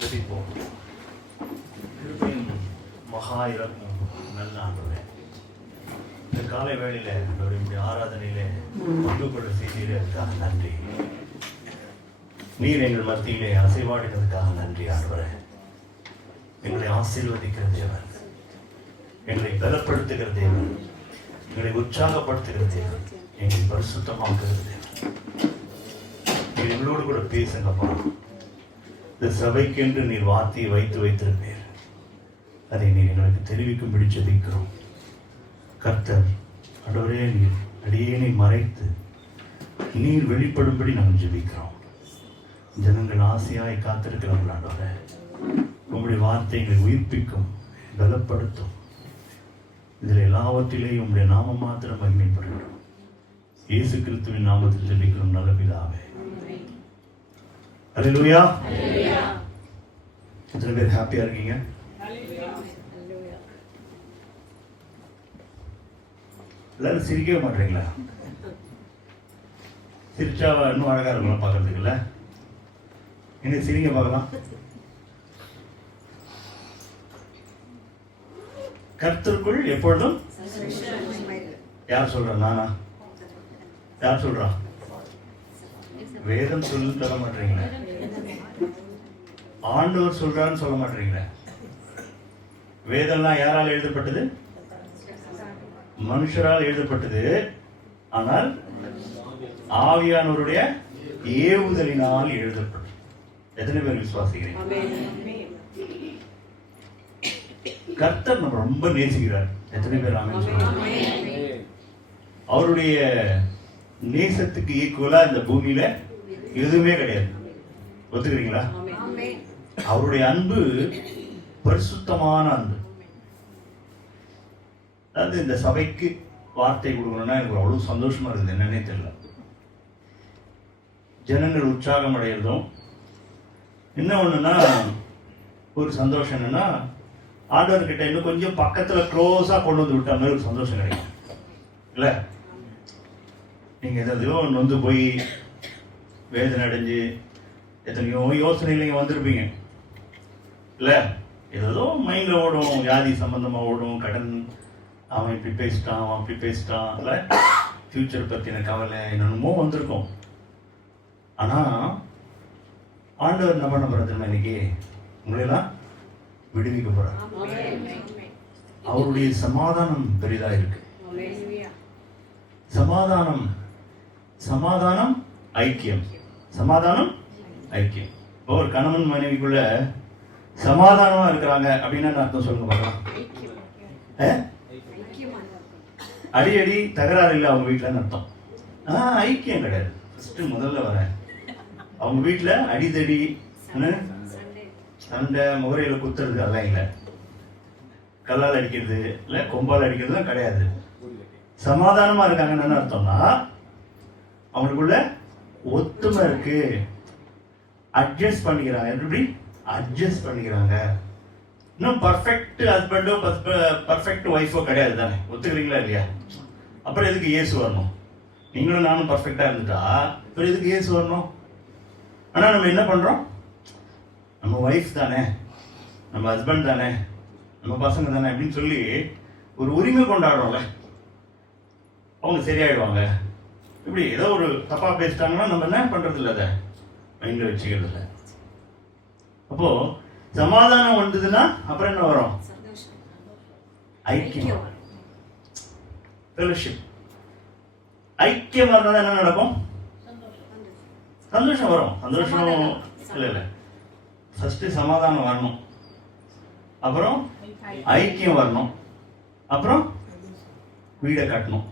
ஜெபிப்போம். கிருபையும் மகா இரக்கம் நல்ல ஆண்டவரே, இந்த காலை வேளையில நம்முடைய ஆராதனையிலே பங்கு கொள்ள செய்ததற்காக நன்றி. நீர் எங்கள் மத்தியிலே அசைவாடினதுக்காக நன்றி ஆண்டவரே. எங்களை ஆசீர்வதிக்கிற தேவன், எங்களை பலப்படுத்துகிற தேவன், எங்களை உற்சாகப்படுத்துகிற தேவன், எங்களை பரிசுத்தமாக்குகிற தேவன். நீர் எங்களோடு கூட பேசுங்கப்பா. இந்த சபைக்கென்று நீர் வார்த்தையை வைத்திருப்பீர். அதை நீர் எங்களுக்கு தெரிவிக்கும்படி ஜெபிக்கிறோம். கர்த்தர் ஆண்டவரே, நீர் அடியேனை மறைத்து நீர் வெளிப்படும்படி நாங்கள் ஜெபிக்கிறோம். ஜனங்கள் ஆசையாய் காத்திருக்கிறார்கள் ஆண்டவரே. உங்களுடைய வார்த்தை எங்களை உயிர்ப்பிக்கும், பலப்படுத்தும். இதில் எல்லாவற்றிலேயும் உங்களுடைய நாமம் மாத்திரம் மகிமைப்படட்டும். இயேசு கிறிஸ்துவின் நாமத்தில் ஜெபிக்கிறோம் நல்ல பிதாவே. அல்லேலூயா. எத்தனை பேர் ஹாப்பியா இருக்கீங்க? எல்லாரும் சிரிக்கவே மாட்டீங்களா? சிரிச்சா இன்னும் அழகா இருக்கும் பார்க்கறதுக்குல்ல. என்ன சிரிங்க பார்க்கலாம். கர்த்தருக்குள் எப்பொழுதும் யார் சொல்றா? நானா? யார் சொல்றா? வேதம் சொல்லி சொல்ல மாட்டீங்களா? ஆண்டவர் சொல்றான்னு சொல்ல மாட்டீங்களா? வேதம்லாம் யாரால் எழுதப்பட்டது? மனுஷரால் எழுதப்பட்டது. ஆனால் ஆவியானவருடைய ஏவுதலினால் எழுதப்பட்டது. எத்தனை பேர் விசுவாசிக்கிறீங்க? கர்த்தர் நம்ம ரொம்ப நேசிக்கிறார். எத்தனை பேர் ஆமென் சொல்றாங்க? அவருடைய நேசத்துக்கு ஈக்குவலா இந்த பூமியில எதுவுமே கிடையாது. ஒத்துக்கிறீங்களா? அவருடைய அன்பு பரிசுத்தமான அன்பு. அதாவது இந்த சபைக்கு வார்த்தை கொடுக்கணும்னா எனக்கு அவ்வளவு சந்தோஷமா இருக்குது. என்னன்னே தெரியல. ஜனங்கள் உற்சாகம் அடையிறதும் என்ன ஒண்ணுன்னா, ஒரு சந்தோஷம் என்னன்னா, ஆண்டவர்கிட்ட இன்னும் கொஞ்சம் பக்கத்துல க்ளோஸா கொண்டு வந்து விட்ட மாதிரி ஒரு சந்தோஷம் கிடைக்கும் இல்ல? நீங்க எதையோ நொந்து போய் வேதனை அடைஞ்சு எத்தனையோ யோசனையில வந்திருப்பீங்க இல்ல? ஏதோ மைண்ட்ல ஓடும், வியாதி சம்பந்தமா ஓடும், கடன், அவன் இப்படி பேசிட்டான், அவன் அப்படி பேசிட்டான் இல்ல, ஃபியூச்சர் பத்தின கவலை என்னென்னமோ வந்திருக்கும். ஆனா ஆண்டவர் என்ன பண்ண போறாரு இன்னைக்கு? உங்களெல்லாம் விடுவிக்க போறார். அவருடைய சமாதானம் பெரிதா இருக்கு. சமாதானம், சமாதானம், ஐக்கியம். சமாதானம், ஐக்கியம். ஒரு கணவன் மனைவிக்குள்ள சமாதானமா இருக்கிறாங்க அப்படின்னா அர்த்தம் சொல்லுங்க பார்க்கலாம். அடிக்கடி தகராறு இல்லை அவங்க வீட்டுல அர்த்தம். ஐக்கியம் கிடையாது. முதல்ல வரேன் அவங்க வீட்டுல அடிதடி, சண்டை, முகரையில குத்துறது அதெல்லாம் இல்லை. கல்லால் அடிக்கிறது இல்ல, கொம்பால் அடிக்கிறதுலாம் கிடையாது. சமாதானமா இருக்காங்கன்னு அர்த்தம்னா அவங்களுக்குள்ள ஒத்துமை இருக்கு. அட்ஜஸ்ட் பண்ணிக்கிறாங்க. எப்படி அட்ஜஸ்ட் பண்ணிக்கிறாங்க? இன்னும் பர்ஃபெக்ட் ஹஸ்பண்டோ பர்ஃபெக்ட் ஒய்ஃபோ கிடையாது தானே? ஒத்துக்கிறீங்களா இல்லையா? அப்புறம் எதுக்கு இயேசு வரணும்? நீங்களும் நானும் பர்ஃபெக்டா இருந்துட்டா அப்புறம் எதுக்கு இயேசு வரணும்? ஆனா நம்ம என்ன பண்றோம்? நம்ம ஒய்ஃப் தானே, நம்ம ஹஸ்பண்ட் தானே, நம்ம பசங்க தானே அப்படின்னு சொல்லி ஒரு உரிமை கொண்டாடுறோம்ல. அவங்க சரியாயிடுவாங்க. இப்படி ஏதோ ஒரு தப்பா பேசிட்டாங்கன்னா நம்ம என்ன பண்றது இல்லை, அதை மைண்ட்ல வச்சுக்கிறது இல்லை. அப்போ சமாதானம் வந்ததுன்னா அப்புறம் என்ன வரும்? ஐக்கியம், ஃபெலோஷிப். ஐக்கியம் வரணும் என்ன நடக்கும்? சந்தோஷம் வரும். சந்தோஷம் இல்ல இல்ல, ஃபர்ஸ்ட் சமாதானம் வரணும், அப்புறம் ஐக்கியம் வரணும், அப்புறம் வீடை கட்டணும்.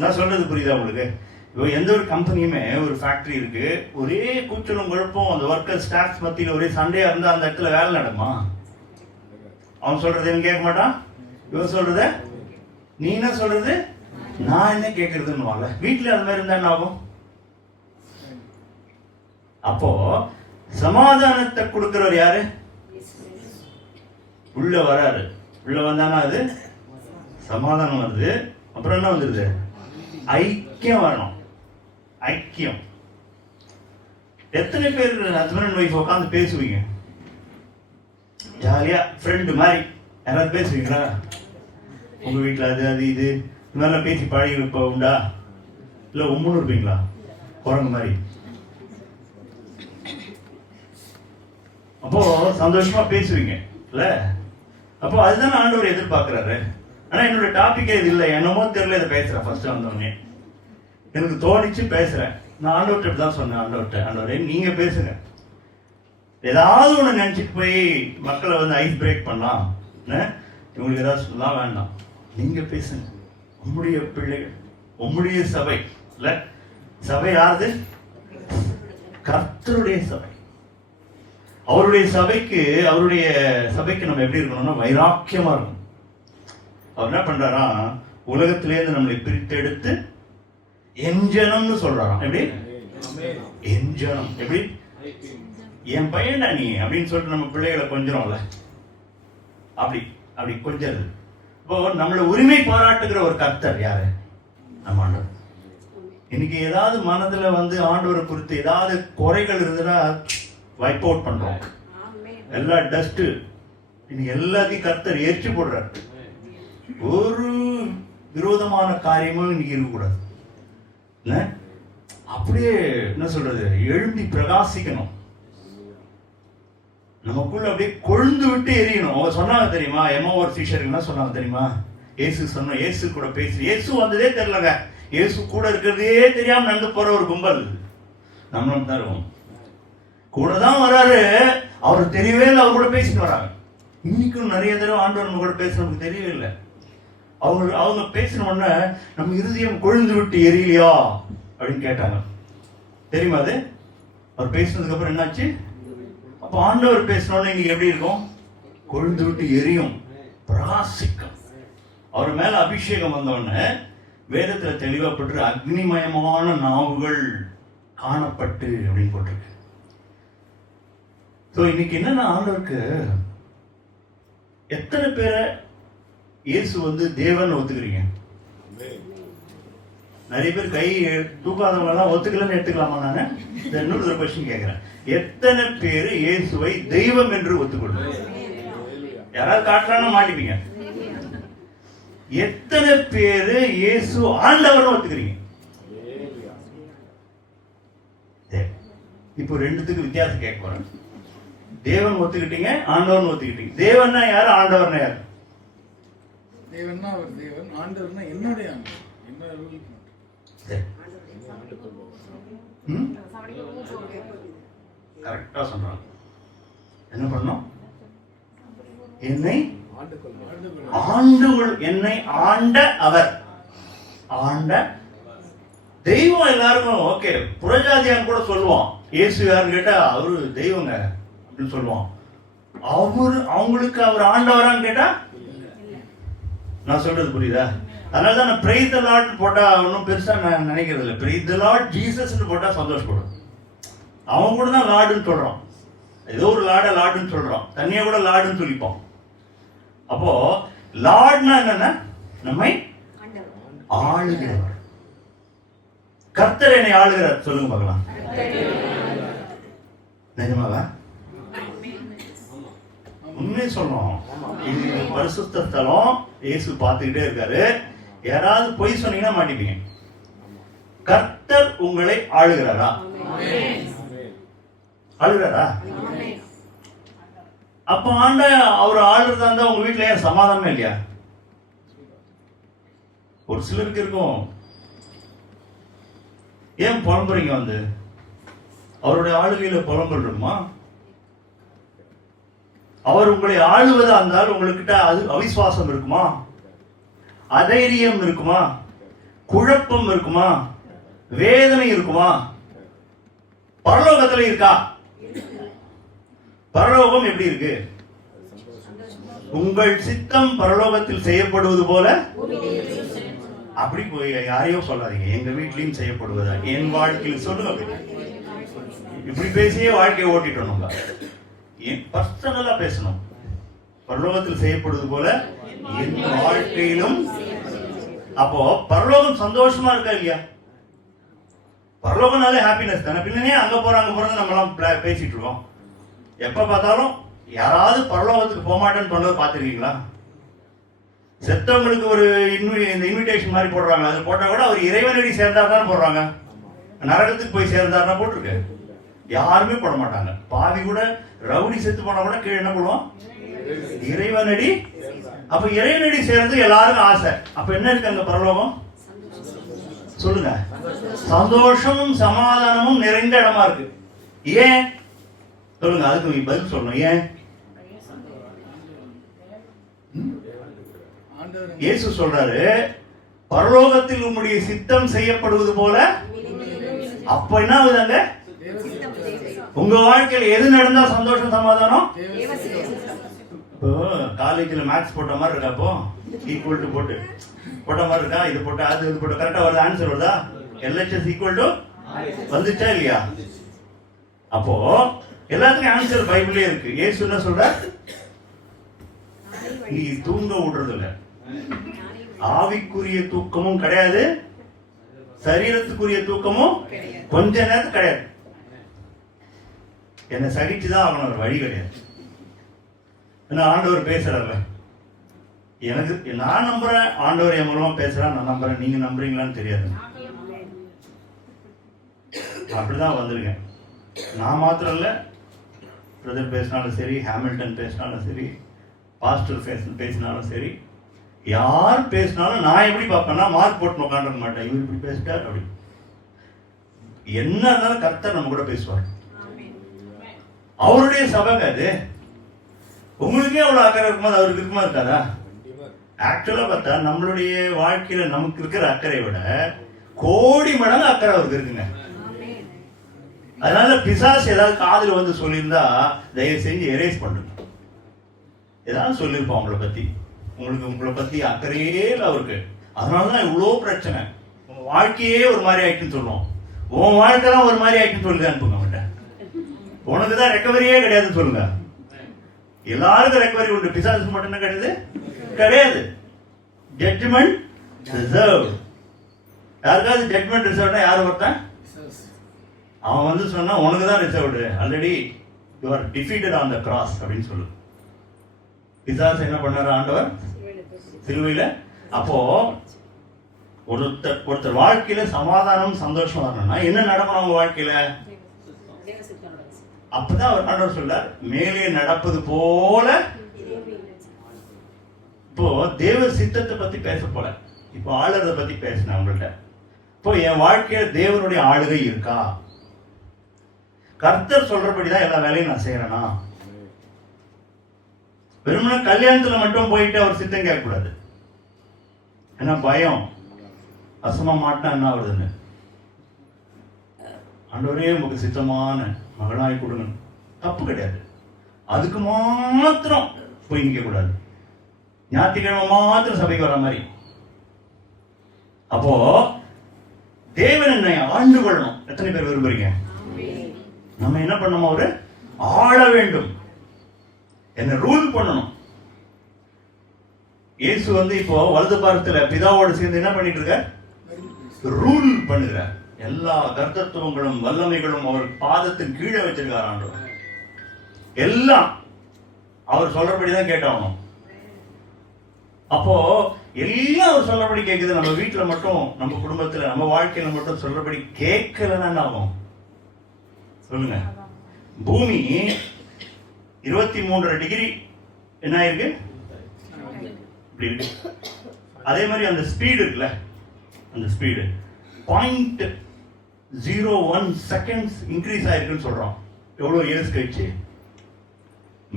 நான் சொல்றது புரியுதா உங்களுக்கு? இப்போ எந்த ஒரு கம்பெனியுமே, ஒரு ஃபேக்டரி இருக்கு, ஒரே கூச்சலும் குழப்பம், அந்த ஒர்க்கர் ஸ்டாஃப் மத்தியில் ஒரே சண்டையா இருந்தா அந்த இடத்துல வேலை நடக்குமா? அவன் சொல்றது இவன் கேட்க மாட்டான், இவன் சொல்றத நீ என்ன சொல்றது நான் என்ன கேட்கறதுன்னு. வீட்டுல அது மாதிரி இருந்தா என்ன ஆகும்? அப்போ சமாதானத்தை கொடுக்கிறவர் யாரு? உள்ள வராரு. உள்ள வந்தானா அது சமாதானம் வருது. அப்புறம் என்ன வந்துருது? ஐக்கியம் வரணும். ஐக்கியம். எத்தனை பேர் ஹஸ்பண்ட் அண்ட் ஒய்ஃப் உட்காந்து பேசுவீங்க? ஜாலியா ஃப்ரெண்டு மாதிரி யாராவது பேசுவீங்களா? உங்க வீட்டில் அது அது இது நல்லா பேசி பழகி இப்போ உண்டா? இல்லை உம்முன்னு இருப்பீங்களா குரங்கு மாதிரி? அப்போ சந்தோஷமா பேசுவீங்க இல்ல? அப்போ அதுதான் ஆண்டவர் எதிர்பார்க்கிறாரு. ஆனா என்னோட டாபிக்கே இது இல்லை, என்னமோ தெரியல இதை பேசுறேன். ஃபர்ஸ்ட் வந்தோடனே எனக்கு தோணிச்சு பேசுறேன். நான் ஆண்டவர்கிட்ட தான் சொன்னேன், ஆண்டவரே நீங்க பேசுங்க. ஏதாவது ஒண்ணு நினைச்சிட்டு போய் மக்களை வந்து ஐஸ் பிரேக் பண்ணலாம், இவங்களுக்கு ஏதாவது சொல்லலாம் வேண்டாம். நீங்க பேசுங்க. உம்முடைய பிள்ளைகள், உம்முடைய சபை இல்ல, சபை யாருது? கர்த்தருடைய சபை. அவருடைய சபைக்கு நம்ம எப்படி இருக்கணும்னா வைராக்கியமா இருக்கணும். அவர் என்ன பண்றாரா, உலகத்திலேருந்து நம்மளை பிரித்தெடுத்து என்ஜனம்னு சொல்றாராம். எப்படி என்ஜனம்? எப்படி என் பையன்டா நீ அப்படின்னு சொல்லிட்டு நம்ம பிள்ளைகளை கொஞ்சம்ல அப்படி அப்படி கொஞ்சம். இப்போ நம்மளை உரிமை பாராட்டுகிற ஒரு கர்த்தர் யாரு? நம்ம ஆண்டவர். இன்னைக்கு ஏதாவது மனதுல வந்து ஆண்டவரை குறித்து ஏதாவது குறைகள் இருந்ததுன்னா வைப் அவுட் பண்றோம். எல்லா டஸ்ட் இன்னைக்கு எல்லாத்தையும் கர்த்தர் எரிச்சு போடுறாரு. ஒரு விரோதமான காரியமும் இன்னைக்கு இருக்கக்கூடாது. அப்படியே என்ன சொல்றது, எழும்பி பிரகாசிக்கணும். நமக்குள்ள அப்படியே கொழுந்து விட்டு எரியணும். அவங்க சொன்னாங்க தெரியுமா, ஒரு ஃபிஷர் என்ன சொன்னாங்க தெரியுமா? இயேசு கூட பேசி, இயேசு வந்ததே தெரியலங்க, இயேசு கூட இருக்கிறதே தெரியாம நடந்து போற ஒரு கும்பல் நம்மளும் தான் இருக்கும். கூட தான் வராரு, அவர் தெரியவே இல்லை, அவர் கூட பேசிட்டு வராங்க. இன்னைக்கும் நிறைய தடவை ஆண்டவர் நம்ம கூட பேச நமக்கு தெரியவே இல்லை. அவங்க பேசின உடனே நம்ம இருதயம் கொழுந்து விட்டு எரியலையா அப்படின்னு கேட்டாங்க. தெரியுமா அது? அவர் பேசினதுக்கு அப்புறம் என்னாச்சு? அப்ப ஆண்டவர் பேசினோட இன்னைக்கு எப்படி இருக்கும்? கொழுந்து விட்டு எரியும், பிரகாசிக்கும். அவர் மேல அபிஷேகம் வந்தோடனே வேதத்துல தெளிவாப்பட்டு அக்னிமயமான நாவுகள் காணப்பட்டு அப்படின்னு போட்டிருக்கு. இன்னைக்கு என்னன்னா, ஆண்டவருக்கு எத்தனை பேரை இயேசு வந்து தேவன் ஒத்துக்கிறீங்க? நிறைய பேர் கை தூக்காதவங்க எல்லாம் ஒத்துக்கலன்னு எடுத்துக்கலாமா? நான் இன்னொரு கொஸ்டின் கேட்கிறேன். எத்தனை பேர் இயேசுவை தெய்வம் என்று ஒத்துக்கொள்ளுங்க? யாராவது காட்டுறான்னு மாட்டிப்பீங்க. எத்தனை பேரு இயேசு ஆண்டவர்னு ஒத்துக்கிறீங்க? இப்போ ரெண்டுத்துக்கு வித்தியாசம் கேட்க போறேன். தேவன் ஒத்துக்கிட்டீங்க, ஆண்டவன் ஒத்துக்கிட்டீங்க. தேவன்னா யாரு, ஆண்டவர்னா யாரு? தேவன்னா அவர் தேவன், ஆண்டவர்னா என்னுடைய ஆண்டவர். கரெக்டா சொல்றாங்க. என்ன பண்ணணும்? என்னை ஆண்டுகள், என்னை ஆண்ட அவர். ஆண்ட தெய்வம் எல்லாருக்கும் ஓகே. புறஜாதியான் கூட சொல்லுவான், இயேசு யாருன்னு கேட்டா அவரு தெய்வங்க அப்படின்னு சொல்லுவான். அவங்களுக்கு அவர் ஆண்டவரான்னு கேட்டா, நான் சொல்றது புரியுதா? அதனாலதான் நான் பிரைஸ் தி லார்ட் போட்டா ஒன்னும் பெருசா நான் நினைக்கிறது இல்லை. பிரைஸ் தி லார்ட் ஜீசஸ் போட்டா சந்தோஷப்படும். அவன் கூட தான் லார்டுன்னு சொல்றான். ஏதோ ஒரு லார்டுன்னு சொல்றான், தனியா கூட லார்டுன்னு சொல்லிப்பான். அப்போ லார்ட்னா என்னன்னா, நம்மை ஆளுகிறவர். கர்த்தர் என்னை ஆளுகிறார். சொல்லுங்க பார்க்கலாம். நிஜமாவா? உண்மையை சொல்றோம். இது பரிசுத்த ஸ்தலம். இயேசு பார்த்துக்கிட்டே இருக்காரு. யாராவது பொய் சொன்னீங்கன்னா மாட்டிப்பீங்க. கர்த்தர் உங்களை ஆளுகிறாரா? ஆளுகிறாரா? அப்ப ஆண்ட அவர் ஆளுறதா இருந்தா உங்க வீட்டுல ஏன் சமாதானமே இல்லையா? ஒரு சிலருக்கு இருக்கும். ஏன் புலம்புறீங்க? வந்து அவருடைய ஆளுகையில புலம்பல் இருக்குமா? அவர் உங்களை ஆளுவதா இருந்தால் உங்ககிட்ட அது அவிசுவாசம் இருக்குமா? அதைரியம் இருக்குமா? குழப்பம் இருக்குமா? வேதனை இருக்குமா? பரலோகத்துல இருக்கா? பரலோகம் எப்படி இருக்கு? உங்கள் சித்தம் பரலோகத்தில் செய்யப்படுவது போல. அப்படி போய் யாரையும் சொல்லாதீங்க, எங்க வீட்லயும் செய்யப்படுவதா, என் வாழ்க்கையில் சொல்லுங்க. இப்படி பேசியே வாழ்க்கையை ஓட்டிட்டோம். நம்ம பர்சனலா பேசணும். பரலோகத்தில் செய்யப்படுவது போல என் வாழ்க்கையிலும். அப்போ பரலோகம் சந்தோஷமா இருக்கா இல்லையா? பரலோகம்னாலே ஹாப்பினஸ் தானே. பின்னே அங்க போறாங்க நம்ம எல்லாம் பேசிட்டு இருக்கோம். எப்ப பார்த்தாலும் யாராவது பரலோகத்துக்கு போக மாட்டேன்னு சொன்னதை பார்த்துருக்கீங்களா? செத்தவங்களுக்கு ஒரு இந்த இன்விடேஷன் மாதிரி போடுறாங்க. அது போட்டா கூட அவர் இறைவனடி சேர்ந்தார் போடுறாங்க. நரகத்துக்கு போய் சேர்ந்தாருன்னா போட்டிருக்கு. யாருமே போட மாட்டாங்க. பாவி கூட, ரவுடி செத்து போனா கூட கீழே என்ன போடுவோம்? இறைவனடி. அப்ப இறைவனடி சேர்ந்து எல்லாருக்கும் ஆசை. அப்ப என்ன இருக்கு அங்க பரலோகம்? சொல்லுங்க. சந்தோஷமும் சமாதானமும் நிறைந்த இடமா இருக்கு. ஏன் சொல்லுங்க, அதுக்கு பதில் சொல்லணும். ஏன்? இயேசு சொல்றாரு, பரலோகத்தில் உம்முடைய சித்தம் செய்யப்படுவது போல. அப்ப என்ன ஆகுதாங்க? உங்க வாழ்க்கையில எது நடந்தா சந்தோஷம் சமாதானம்? இப்போ காலேஜ்ல மேத்ஸ் போட்ட மாதிரி இருக்கா? அப்போ ஈக்குவல் டு போட்ட மாதிரி இருக்கா? இது போட்டா அது, இது போட்ட கரெக்டா வருது, ஆன்சர் வருதா? LHS ஈக்குவல் டு வந்துச்சா இல்லையா? அப்போ எல்லாத்துக்கும் ஆன்சர் பைபிளே இருக்கு. இயேசு என்ன சொல்ற? நீ தூங்க விடுறது இல்ல. ஆவிக்குரிய தூக்கமும் கிடையாது, சரீரத்துக்குரிய தூக்கமும் கொஞ்ச நேரத்துக்கு கிடையாது. என்ன சகிச்சுதான் ஆகணும், ஒரு வழி கிடையாது. என்ன ஆண்டவர் பேசுறாருல, எனக்கு நான் நம்புறேன், ஆண்டவர் என் மூலமா பேசுறான், நான் நம்புறேன். நீங்க நம்புறீங்களான்னு தெரியாது. அப்படிதான் வந்திருக்கேன். நான் மாத்திரம் இல்ல, பிரதர் பேசினாலும் சரி, ஹாமில்டன் பேசினாலும் சரி, பாஸ்டர் பேசினாலும் சரி, யார் பேசினாலும் நான் எப்படி பார்ப்பேன்னா மார்க் போட்டு உட்காந்துக்க மாட்டேன். இவர் இப்படி பேசிட்டார் அப்படி. என்ன இருந்தாலும் கர்த்தர் நம்ம கூட பேசுவார். அவருடைய சபைங்க அது. உங்களுக்கே அவ்வளவு அக்கறை இருக்கும்போது அவருக்கு இருக்குமா இருக்காதா? ஆக்சுவலா பார்த்தா நம்மளுடைய வாழ்க்கையில நமக்கு இருக்கிற அக்கறை விட கோடி மடங்கு அக்கறை அவருக்கு இருக்குங்க. அதனால பிசாசு ஏதாவது காதுல வந்து சொல்லியிருந்தா தயவு செஞ்சு எரேஸ் பண்ணுங்க. ஏதாவது சொல்லியிருப்போம் உங்களை பத்தி, உங்களை பத்தி அக்கறையே இல்லை அவருக்கு. அதனாலதான் இவ்வளவு பிரச்சனை. உங்க வாழ்க்கையே ஒரு மாதிரி ஆயிட்டுன்னு சொல்லுவோம். உன் வாழ்க்கை தான் ஒரு மாதிரி ஆயிட்டுன்னு சொல்லி அனுப்புங்க அவன்கிட்ட. உனக்கு தான் ரெக்கவரியே கிடையாதுன்னு சொல்லுங்க. எல்லாருக்கும் ரெக்கவரி உண்டு, பிசாசு மட்டும் என்ன கிடையாது? கிடையாது. Judgement reserve. யாருக்காவது ஜட்ஜ்மெண்ட் ரிசர்வ்னா யாரு ஒருத்தன்? அவன் வந்து சொன்னா உனக்கு தான் reserved, already you are defeated on the cross அப்படின்னு சொல்லு. பிசாசு என்ன பண்ணாரு ஆண்டவர் சிலுவையில? அப்போ ஒருத்தர் வாழ்க்கையில சமாதானம் சந்தோஷம் வரணும்னா என்ன நடக்கணும் அவங்க வாழ்க்கையில? அப்பதான் அவர் ஆண்டவர் சொல்றார், மேலே நடப்பது போல. இப்போ தேவ சித்தத்தை பத்தி பேச போல, இப்போ ஆளுறத பத்தி பேசினேன் உங்கள்கிட்ட. இப்போ என் வாழ்க்கையில தேவனுடைய ஆளுகை இருக்கா? கர்த்தர் சொல்றபடிதான் எல்லா வேலையும் நான் செய்யறேனா? வெறுமனே கல்யாணத்துல மட்டும் போயிட்டு அவர் சித்தம் கேட்க கூடாது. என்ன பயம், அசமா மாட்டினா என்ன ஆகுதுன்னு. ஆண்டவரே உங்களுக்கு சித்தமான மகனாய் கொடுங்க, தப்பு கிடையாது. அதுக்கு மாத்திரம் போய் நிக்க கூடாது. ஞாயிற்றுக்கிழமை மாத்திரம் சபைக்கு வர மாதிரி. அப்போ தேவன் என்னை ஆண்டு கொள்ளணும். எத்தனை பேர் விரும்புறீங்க? நம்ம என்ன பண்ணணும்? அவரு ஆள வேண்டும், என்ன ரூல் பண்ணணும். இயேசு வந்து இப்போ வலது பாரத்துல பிதாவோடு சேர்ந்து என்ன பண்ணிட்டு இருக்க? ரூல் பண்ணுகிறார். எல்லா கர்த்தத்துவங்களும் வல்லமைகளும் அவர் பாதத்தின் கீழே வச்சிருக்கார் ஆண்டவர். எல்லாம் அவர் சொல்றபடிதான் கேட்டாகணும். அப்போ எல்லாம் அவர் சொல்றபடி கேட்குது. நம்ம வீட்டுல மட்டும், நம்ம குடும்பத்துல, நம்ம வாழ்க்கையில மட்டும் சொல்றபடி கேட்கலன்னா என்ன ஆகும் சொல்லுங்க? பூமி 23 டிகிரி என்ன ஆயிருக்கு? இப்படி இருக்கு. அதே மாதிரி அந்த ஸ்பீடு இருக்குல்ல, அந்த ஸ்பீடு 0.01 செகண்ட்ஸ் இன்க்ரீஸ் ஆயிருக்குன்னு சொல்றோம். எவ்வளவு இயர்ஸ் கழிச்சு?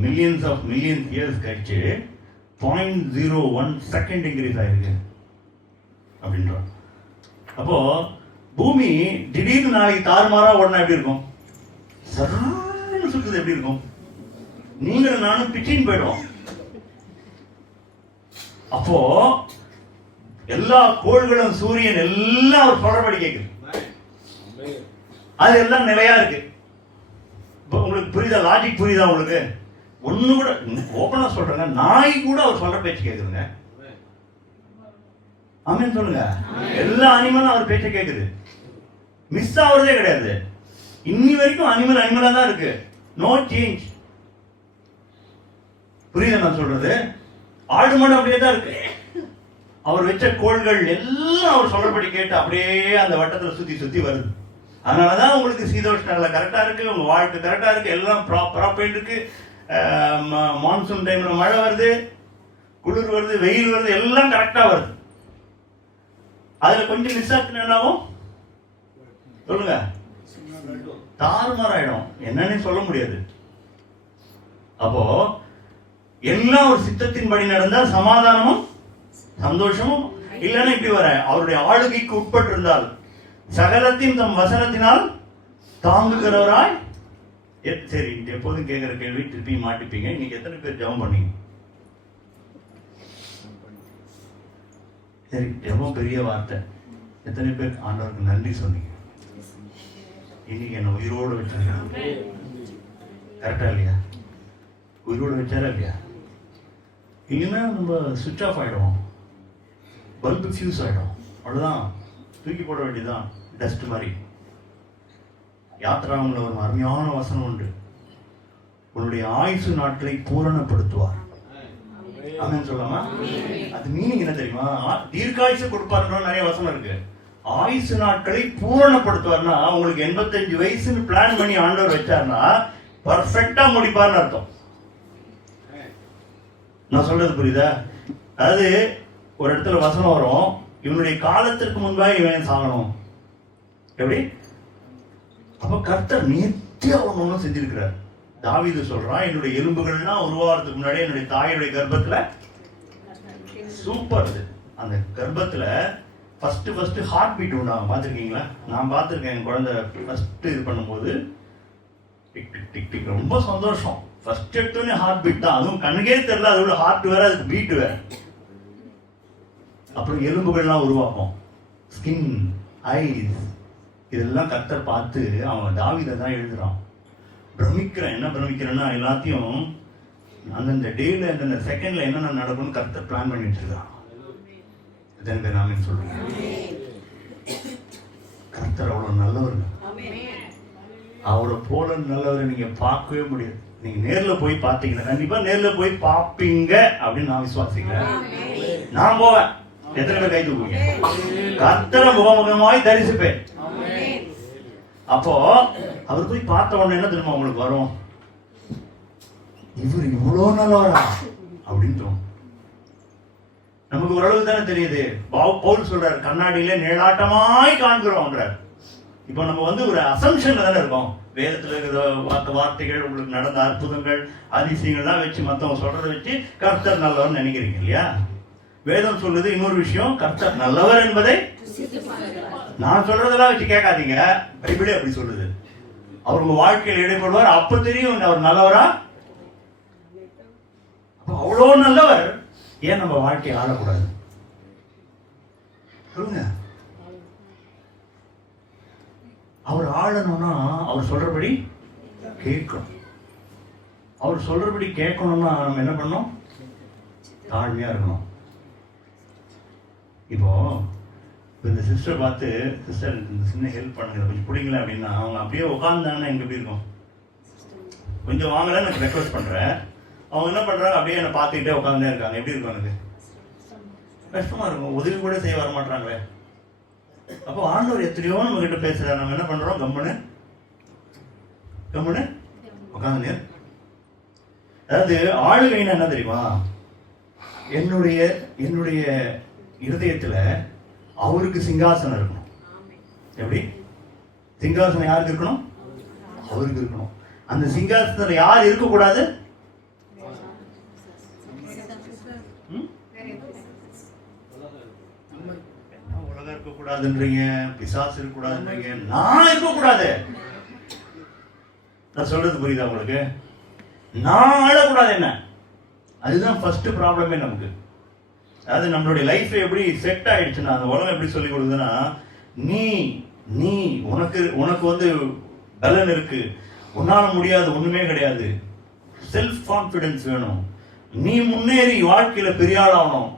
மில்லியன்ஸ் ஆஃப் மில்லியன்ஸ் இயர்ஸ் கழிச்சு 0.01 செகண்ட் இன்க்ரீஸ் ஆயிருக்கு அப்படின்றோம். அப்போ பூமி திடீர்னு நாளைக்கு தாறுமாறா உடனே எப்படி இருக்கும்? சர்ன்னு சுற்றுது எப்படி இருக்கும்? நீங்களும் நானும் பிச்சின்னு போயிடுவோம். அப்போ எல்லா கோள்களும் சூரியன் எல்லாம் அவர் சொல்றபடி கேட்குது. அது எல்லாம் நிலையா இருக்கு. உங்களுக்கு புரியுதா? லாஜிக் புரியுதா உங்களுக்கு? ஒண்ணு கூட ஓபனா சொல்றேங்க, நாய் கூட அவர் சொல்ற பேச்சு கேக்குதுங்க. ஆமென் சொல்லுங்க. எல்லா அனிமலும் அவர் பேச்சை கேக்குது, மிஸ் ஆகுறதே கிடையாது. இன்னி வரைக்கும் அனிமலா தான் இருக்கு. No change. புரியுதா நான் சொல்றது? ஆடு மாடு அப்படியே தான் இருக்கு. அவர் வச்ச கோள்கள் எல்லாம் அவர் சொல்றபடி கேட்டு அப்படியே அந்த வட்டத்துல சுத்தி சுத்தி வருது. அதனாலதான் உங்களுக்கு சீதோஷ்ண கரெக்டா இருக்கு, உங்க வாழ்க்கை கரெக்டா இருக்கு, எல்லாம் ப்ராப்பரா போயிட்டு இருக்கு. மான்சூன் டைம்ல மழை வருது, குளிர் வருது, வெயில் வருது, எல்லாம் கரெக்டா வருது. அதுல கொஞ்சம் மிஸ் ஆகுனாவும் சொல்லுங்க, தாறுமாறாயிடும், என்னன்னு சொல்ல முடியாது. அப்போ எல்லாம் ஒரு சித்தத்தின்படி நடந்தா சமாதானமும் சந்தோஷமும். இல்லைன்னா இப்படி வர அவருடைய ஆளுகைக்கு உட்பட்டு இருந்தால் சகலத்தின் தம் வசனத்தினால் தாங்குகிறவராய். சரி, எப்போதும் கேட்கிற கேள்வி திருப்பி மாட்டிப்பீங்க. இன்னைக்கு எத்தனை பேர் ஜெபம் பண்ணீங்க? சரி, ஜெபம் பெரிய வார்த்தை. எத்தனை பேர் ஆண்டவருக்கு நன்றி சொன்னீங்க? இன்னைக்கு என்ன உயிரோடு வச்சிருக்காங்க, கரெக்டா இல்லையா? உயிரோடு வச்சாரா இல்லையா? இல்லைன்னா நம்ம சுவிட்ச் ஆஃப் ஆயிடுவோம், பல்பு ஃபியூஸ் ஆயிடும், அவ்வளவுதான், தூக்கி போட வேண்டியதுதான், டஸ்ட் மாதிரி. யாத்ராவுல ஒரு அருமையான வசனம் உண்டு, உன்னுடைய ஆயுசு நாட்களை பூரணப்படுத்துவார். ஆமென் சொல்லாமா? அது மீனிங் என்ன தெரியுமா? தீர்க்காயுசு கொடுப்பாருன்னு நிறைய வசனம் இருக்கு. ஆயுசு நாட்களை பூரணப்படுத்துவார்னா உங்களுக்கு 85 வயசுன்னு பிளான் பண்ணி ஆண்டவர் வச்சார்னா பர்ஃபெக்டா முடிப்பார்னு அர்த்தம். நான் சொல்றது புரியுதா? அதாவது ஒரு இடத்துல வசனம் வரும், இவனுடைய காலத்திற்கு முன்பாக இவன் சாகணும். எப்படி? அப்ப கர்த்தர் நித்திய ஒண்ணு செஞ்சிருக்கிறார். தாவீது சொல்றான், என்னுடைய எலும்புகள்லாம் உருவாகிறதுக்கு முன்னாடி என்னுடைய தாயுடைய கர்ப்பத்துல, சூப்பர், அந்த கர்ப்பத்துல ஃபர்ஸ்ட் ஹார்ட் பீட் உண்டாகும். பார்த்துருக்கீங்களா? நான் பார்த்துருக்கேன். என் குழந்தை ஃபர்ஸ்ட் இது பண்ணும்போது டிக் டிக் டிக் டிக், ரொம்ப சந்தோஷம். ஃபர்ஸ்ட் எடுத்தோடனே ஹார்ட் பீட் தான், அதுவும் கண்ணுக்கே தெரியல, அதோட ஹார்ட் வேற, அதுக்கு பீட் வேற. அப்புறம் எலும்புகள்லாம் உருவாக்கும், ஸ்கின், ஐஸ், இதெல்லாம் கர்த்தர் பார்த்து அவன் தாவீதை தான் எழுதுறான். பிரமிக்கிறேன். என்ன பிரமிக்கிறேன்னா, எல்லாத்தையும் அந்தந்த டேல அந்தந்த செகண்ட்ல என்னென்ன நடக்கும்னு கர்த்தர் பிளான் பண்ணி வச்சிருக்கான். நாமே சொல்றேன், கர்த்தர் அவ்வளவு நல்லவர். அவரை போல நல்லவரை நீங்க பார்க்கவே முடியாது. நீங்க நேர்ல போய் பார்த்தீங்கன்னா, கண்டிப்பா நேர்ல போய் பார்ப்பீங்க அப்படின்னு நான் விசுவாசிக்கிறேன். நான் போவேன். எத்தனை பேர் கை தூக்குவீங்க? கர்த்தரை முகமுகமாய் தரிசிப்பேன். அப்போ அவர் போய் பார்த்த உடனே என்ன தெரியுமா உங்களுக்கு வரும்? இவர் இவ்வளவு நல்லவரா அப்படின்னு தோணும். நமக்கு ஓரளவு தானே தெரியுது. பவுல் சொல்றாரு, கண்ணாடியில நிழலாட்டமாய் காண்கிறோம்ன்றார். இப்போ நம்ம ஒரு அசம்ஷன்ல தானே இருக்கோம். வேதத்துல இருக்கிற வார்த்தைகள், உங்களுக்கு நடந்த அற்புதங்கள், அதிசயங்கள்லாம் வச்சு மத்தவங்க சொல்றதை வச்சு கர்த்தர் நல்லவர்னு நினைக்கிறீங்க இல்லையா? வேதம் சொல்லுது இன்னொரு விஷயம், கர்த்தர் நல்லவர் என்பதை நான் சொல்றதெல்லாம் வச்சு கேட்காதீங்க. பைபிளே அப்படி சொல்லுது. அவர் உங்க வாழ்க்கையில் ஈடுபடுவார், அப்ப தெரியும் அவர் நல்லவரா. அவ்வளோ நல்லவர், ஏன் நம்ம வாழ்க்கையை ஆளக்கூடாது சொல்லுங்க? அவர் ஆளணும்னா அவர் சொல்றபடி கேட்கணும். அவர் சொல்றபடி கேட்கணும்னா நம்ம என்ன பண்ணணும்? தாழ்மையா இருக்கணும். இப்போ இந்த சிஸ்டர் பார்த்து, சிஸ்டர் இந்த சின்ன ஹெல்ப் பண்ணுங்க, கொஞ்சம் பிடிங்களா அப்படின்னா, அவங்க அப்படியே உட்கார்ந்தாங்கன்னா எங்க எப்படி இருக்கும்? கொஞ்சம் வாங்கல எனக்கு ரெக்வஸ்ட் பண்றேன். அவங்க என்ன பண்றாங்க? அப்படியே என்னை பார்த்துக்கிட்டே உட்காந்துட்டே இருக்காங்க. எப்படி இருக்கும்? எனக்கு கஷ்டமா இருக்கும். உதவி கூட செய்ய வர மாட்டாங்களே. அப்போ ஆண்டவர் எத்தனையோ நம்ம கிட்ட பேசுறாரு. நம்ம என்ன பண்றோம்? கம்முன்னு உட்காந்து. அதாவது ஆளுகைன்னா என்ன தெரியுமா? என்னுடைய இருதயத்துல அவருக்கு சிங்காசனம் இருக்கணும். எப்படி? சிங்காசனம் யாருக்கு இருக்கணும்? அவருக்கு இருக்கணும். அந்த சிங்காசனத்துல யார் இருக்கக்கூடாது? உலகம் இருக்கக்கூடாதுன்றீங்க, பிசாசு இருக்கக்கூடாதுன்றீங்க, நான் இருக்கக்கூடாது. நான் சொல்றது புரியுதா உங்களுக்கு? நான் ஆளக்கூடாது. என்ன? அதுதான் ஃபர்ஸ்ட் ப்ராப்ளமே நமக்கு. அதாவது நம்மளுடைய லைஃப் எப்படி செட் ஆயிடுச்சுன்னா, அந்த உலகம் எப்படி சொல்லி கொடுக்குதுன்னா, நீ உனக்கு பலன் இருக்கு, உன்னால முடியாது ஒண்ணுமே கிடையாது, செல்ஃப் கான்பிடன்ஸ் வேணும், நீ முன்னேறி வாழ்க்கையில பெரிய ஆள் ஆகணும்,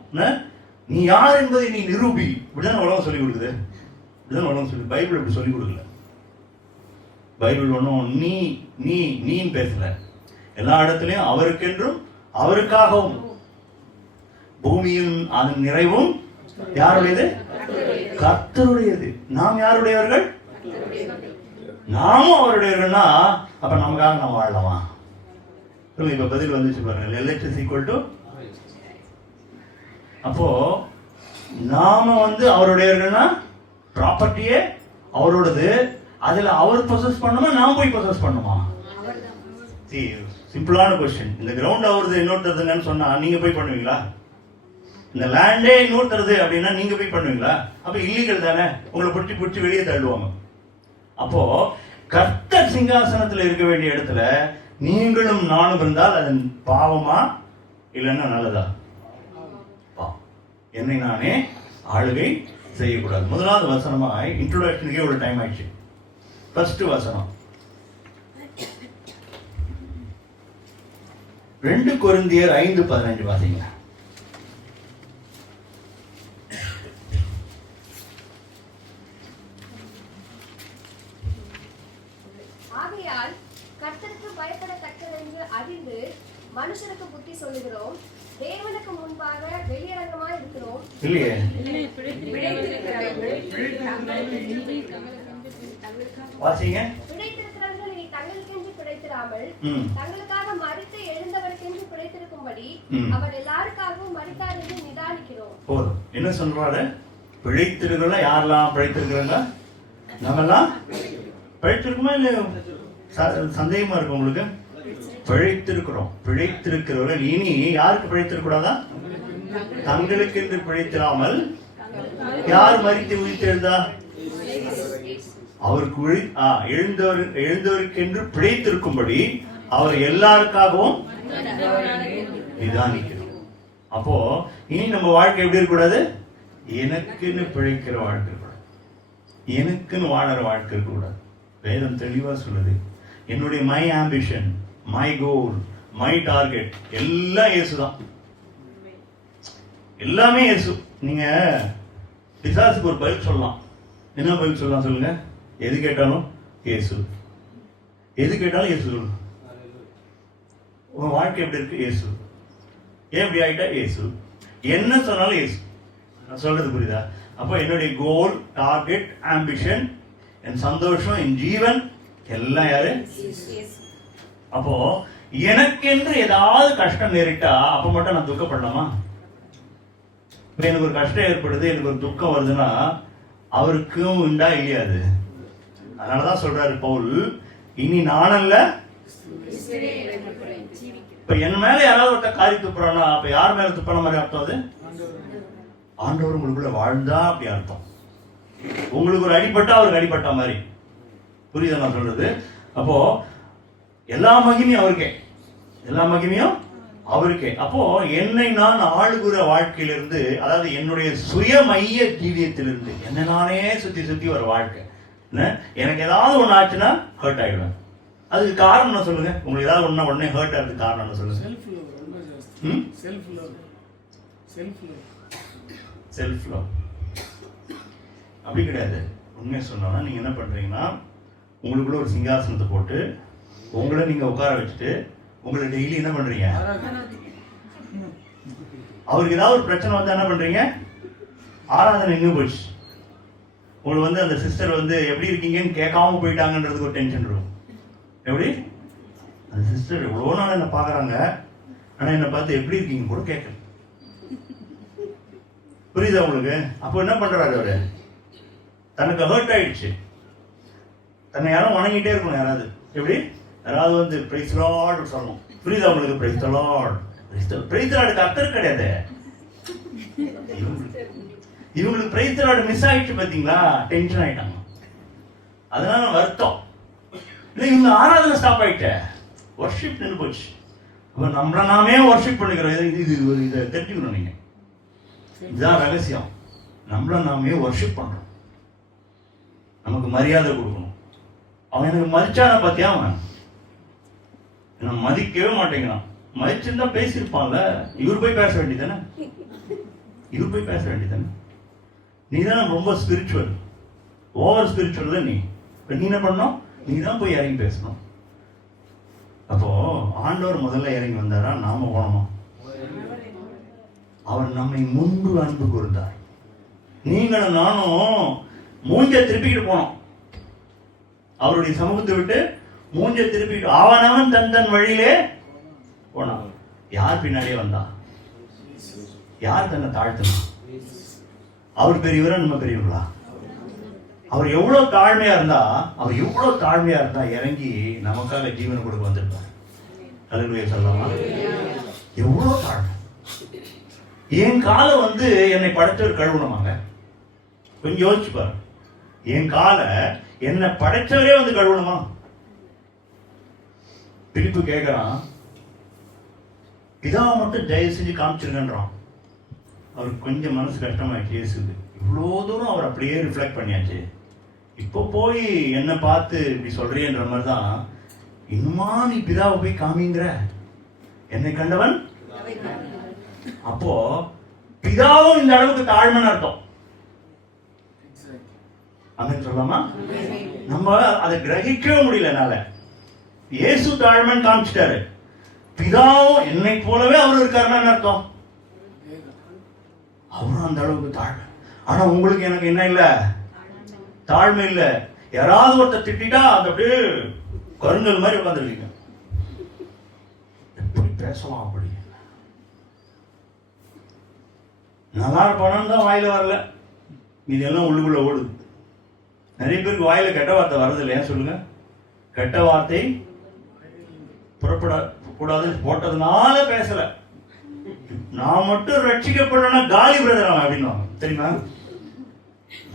நீ யார் என்பதை நீ நிரூபி. இப்படிதான் உலகம் சொல்லி கொடுக்குது. இப்படிதான் உலகம் சொல்லி. பைபிள் இப்படி சொல்லி கொடுக்கல. பைபிள் ஒன்றும் நீன்னு பேசல. எல்லா இடத்துலையும் அவருக்கென்றும் அவருக்காகவும். பூமியின் அதன் நிறைவும் யாருடையது? கர்த்தருடையது. நாம் யாருடையவர்கள்? நாமும் அவருடையவர்கள்னா அப்ப நமக்காக நம்ம வாழலாமா? இப்ப பதில் வந்துச்சு பாருங்க. LH is equal to, அப்போ நாம அவருடையவர்கள்னா ப்ராப்பர்ட்டியே அவரோடது. அதுல அவர் பொசஸ் பண்ணுமா, நாம் போய் பொசஸ் பண்ணுமா? சிம்பிளான கொஸ்டின். இந்த கிரவுண்ட் அவருது இன்னொருத்தருதுன்னு சொன்னா நீங்க போய் பண்ணுவீங்களா? இந்த லேண்டே இன்னொருத்தருது அப்படின்னா நீங்க போய் பண்ணுவீங்களா? அப்ப இல்லீகல் தானே, உங்களை பிடிச்சி வெளியே தள்ளுவாங்க. அப்போ கர்த்தர் சிங்காசனத்துல இருக்க வேண்டிய இடத்துல நீங்களும் நானும் இருந்தால் அது பாவமா இல்லைன்னா நல்லதா? என்னை நானே ஆளுகை செய்யக்கூடாது. முதலாவது வசனமா இன்ட்ரோடக்ஷனுக்கே ஒரு டைம் ஆயிடுச்சு. ஃபர்ஸ்ட் வசனம் 2 கொரிந்தியர் 5:15 வாசிங்க. ஆகையால் கர்த்தருக்கு பயப்படத்தக்கதென்று அறிந்து மனுஷருக்கு புத்தி சொல்லுகிறோம், தேவனுக்கு முன்பாக வெளியரங்கமாய் இருக்கிறோம். இல்லையே, வாசிங்க. பிழைத்திருக்கிறவர்கள் இனி தங்களுக்கென்று பிழைத்திராமல் தங்களுக்காக மரித்து எழுந்தவருக்கென்று பிழைத்திருக்கும்படி அவர் எல்லாருக்காகவும் மரித்தார் என்று நிதானிக்கிறோம். போதும். என்ன சொல்றாரு? பிழைத்திருக்கிறோம். யாரெல்லாம் பிழைத்திருக்கிறாங்க? நம்மெல்லாம் பிழைத்திருக்குமா இல்லையா? சந்தேகமா இருக்கு உங்களுக்கு? பிழைத்திருக்கிறோம். பிழைத்திருக்கிறவர்கள் இனி யாருக்கு பிழைத்திருக்கூடாதா? தங்களுக்கு என்று பிழைத்திராமல் யார் மரித்து உயிர்த்தெழுந்தா? அவருக்கு எழுந்தவருக்கென்று பிழைத்திருக்கும்படி அவர் எல்லாருக்காகவும் நிதானிக்கிறோம். அப்போ இனி நம்ம வாழ்க்கை எப்படி இருக்கக்கூடாது? எனக்குன்னு பிழைக்கிற வாழ்க்கை இருக்கக்கூடாது, எனக்குன்னு வாழற வாழ்க்கை இருக்கக்கூடாது. வேதம் தெளிவா சொல்லுது. என்னுடைய my ambition, my goal, my target எல்லாம் இயேசுதான். எல்லாமே இயேசு. நீங்க பிசாசுக்கு ஒரு பதில் சொல்லலாம். என்ன பதில் சொல்லலாம் சொல்லுங்க? எது கேட்டாலும் இயேசு, எது கேட்டாலும் இயேசு சொல்லு. உங்க வாழ்க்கை எப்படி இருக்கு? இயேசு. ஏன் இப்படி ஆயிட்டா? இயேசு. என்ன சொன்னாலும் இயேசு. நான் சொல்றது புரியுதா? அப்போ என்னுடைய கோல், டார்கெட், ஆம்பிஷன், என் சந்தோஷம், என் ஜீவன் எல்லாம் யாரு? அப்போ எனக்கென்று ஏதாவது கஷ்டம் நேரிட்டா அப்ப மட்டும் நான் துக்கப்படலாமா? எனக்கு ஒரு கஷ்டம் ஏற்படுது, எனக்கு ஒரு துக்கம் வருதுன்னா அவருக்கும் உண்டா இல்லையாது? அதனாலதான் சொல்றாரு பவுல், இனி நானல்ல. இப்ப என் மேல யாராவது ஒருத்த காரி துப்புறானா அப்ப யார் மேல துப்புற மாதிரி அர்த்தம்? அது ஆண்டவர் உங்களுக்குள்ள வாழ்ந்தா அப்படி அர்த்தம். உங்களுக்கு ஒரு அடிபட்டா அவருக்கு அடிபட்ட மாதிரி. புரியுதா நான் சொல்றது? அப்போ எல்லா மகிமையும் அவருக்கே, எல்லா மகிமையும் அவருக்கே. அப்போ என்னை நான் ஆளுகிற வாழ்க்கையிலிருந்து, அதாவது என்னுடைய சுயமைய ஜீவியத்திலிருந்து என்ன நானே சுத்தி சுத்தி ஒரு வாழ்க்கை. எனக்கு ஏதாவது ஒண்ணு ஆச்சுன்னா ஹர்ட் ஆயிடுவேன். அதுக்கு காரணம் சொல்லுங்க. உங்களுக்கு ஏதாவது ஒண்ணா உடனே ஹர்ட் ஆகிறதுக்கு காரணம் சொல்லுங்க. செல்ஃப் லவ் அப்படி கிடையாது. உண்மையை சொன்னா நீங்க என்ன பண்றீங்கன்னா, உங்களுக்குள்ள ஒரு சிங்காசனத்தை போட்டு உங்களை நீங்க உட்கார வச்சுட்டு உங்களை டெய்லி என்ன பண்றீங்க? அவருக்கு ஏதாவது ஒரு பிரச்சனை வந்தா என்ன பண்றீங்க? ஆராதனை நின்று போச்சு. உங்களுக்கு அந்த சிஸ்டர் எப்படி இருக்கீங்கன்னு கேட்காம போயிட்டாங்கன்றதுக்கு ஒரு டென்ஷன் இருக்கும். எப்படி? அந்த சிஸ்டர் எவ்வளோ நாள் என்ன பாக்குறாங்க, ஆனா என்ன பார்த்து எப்படி இருக்கீங்க கூட கேட்கல. புரியுதா உங்களுக்கு? அப்போ என்ன பண்றாரு அவரு? தனக்கு ஹர்ட் ஆயிடுச்சு. தன்னை யாரும் வணங்கிட்டே இருக்கணும். யாராவது எப்படி? யாராவது பிரைஸ் தி லார்ட் சொல்லணும். புரியுதா உங்களுக்கு? Praise the lord. Praise the லார்டுக்கு அர்த்தம் கிடையாது. இவங்களுக்கு பிரைஸ் தி லார்ட் மிஸ் ஆயிடுச்சு பாத்தீங்களா? டென்ஷன் ஆயிட்டாங்க. அதனால வருத்தம். இல்லை, இவங்க ஆராதனை ஸ்டாப் ஆயிட்ட, வர்ஷிப் நின்று போச்சு. அப்ப நம்மள நாமே வர்ஷிப் பண்ணிக்கிறோம். இதை தெரிஞ்சுக்கணும் நீங்க. இதுதான் ரகசியம். நம்மள நாமே வர்ஷிப் பண்றோம். நமக்கு மரியாதை கொடுக்கணும். அவன் எனக்கு மதிச்சான பத்தியா? அவன் என்ன மதிக்கவே மாட்டேங்கிறான். மதிச்சிருந்தா பேசியிருப்பான்ல. இவர் போய் பேச வேண்டியதானே? இவர் போய் பேச வேண்டியதானே? நீ தான் ரொம்ப ஸ்பிரிச்சுவல், ஓவர் ஸ்பிரிச்சுவல். நீ என்ன பண்ணணும்? நீ தான் போய் இறங்கி பேசணும். அப்போ ஆண்டவர் முதல்ல இறங்கி வந்தாரா நாம போனோமா? அவர் நம்மை முன்பு அன்பு கூர்ந்தார். நீங்களும் நானும் மூஞ்ச திருப்பிக்கிட்டு போனோம். அவருடைய சமூகத்தை விட்டு மூஞ்ச திருப்பிக்கிட்டு அவனவன் தன் தன் வழியிலே போனான். யார் பின்னாடியே வந்தா? யார் தன்னை தாழ்த்தினா? அவர் பெரியவரா நம்ம பெரியவங்களா? அவர் எவ்வளவு தாழ்மையா இருந்தா இறங்கி நமக்காக ஜீவன் கொடுக்க வந்திருப்பார். அல்லேலூயா சொல்லலாமா? எவ்வளவு தாழ்மை. என் காலை என்னை படைச்சவர் கழுவணுமாங்க? கொஞ்சம் யோசிச்சு பாரு. என் காலை என்னை படைச்சவரே கழுவணுமா? பிலிப்பு கேட்கிறான், பிதாவை மட்டும் தயவு செஞ்சு காமிச்சிருங்கன்றான். அவருக்கு கொஞ்சம் மனசு கஷ்டமாயிடுச்சு. இயேசுக்கு இவ்வளோ தூரம் அவர் அப்படியே ரிஃப்ளெக்ட் பண்ணியாச்சு, இப்போ போய் என்ன பார்த்து இப்படி சொல்றியன்ற மாதிரி தான், இன்னுமா நீ பிதாவை போய் காமிங்கிற? என்னை கண்டவன். அப்போ பிதாவும் இந்த அளவுக்கு தாழ்மைன்னு அர்த்தம். அப்படின்னு சொல்லலாமா? நம்ம அதை கிரகிக்கவே முடியல. என்னால இயேசு தாழ்மைன்னு காமிச்சிட்டாரு, பிதாவும் என்னை போலவே அவர் இருக்காருன்னு அர்த்தம். அவரும் அந்த அளவுக்கு தாழ்மை. ஆனா உங்களுக்கு எனக்கு என்ன இல்ல? தாழ்மை இல்ல. யாராவது ஒருத்தர் திட்டா அது அப்படியே கருங்கல் மாதிரி உட்காந்துருக்கீங்க. எப்படி பேசலாம்? அப்படி நல்லா இருப்பானு தான் வாயில வரல, இதெல்லாம் உள்ளுக்குள்ள ஓடுது. நிறைய பேருக்கு வாயில கெட்ட வார்த்தை வர்றது இல்லையா? சொல்லுங்க. கெட்ட வார்த்தை புறப்பட கூடாதுன்னு போட்டதுனால பேசல. நான் மட்டும் ரட்சிக்கப்படனா காலி பிரதர் அவன் அப்படின்னு தெரியுமா?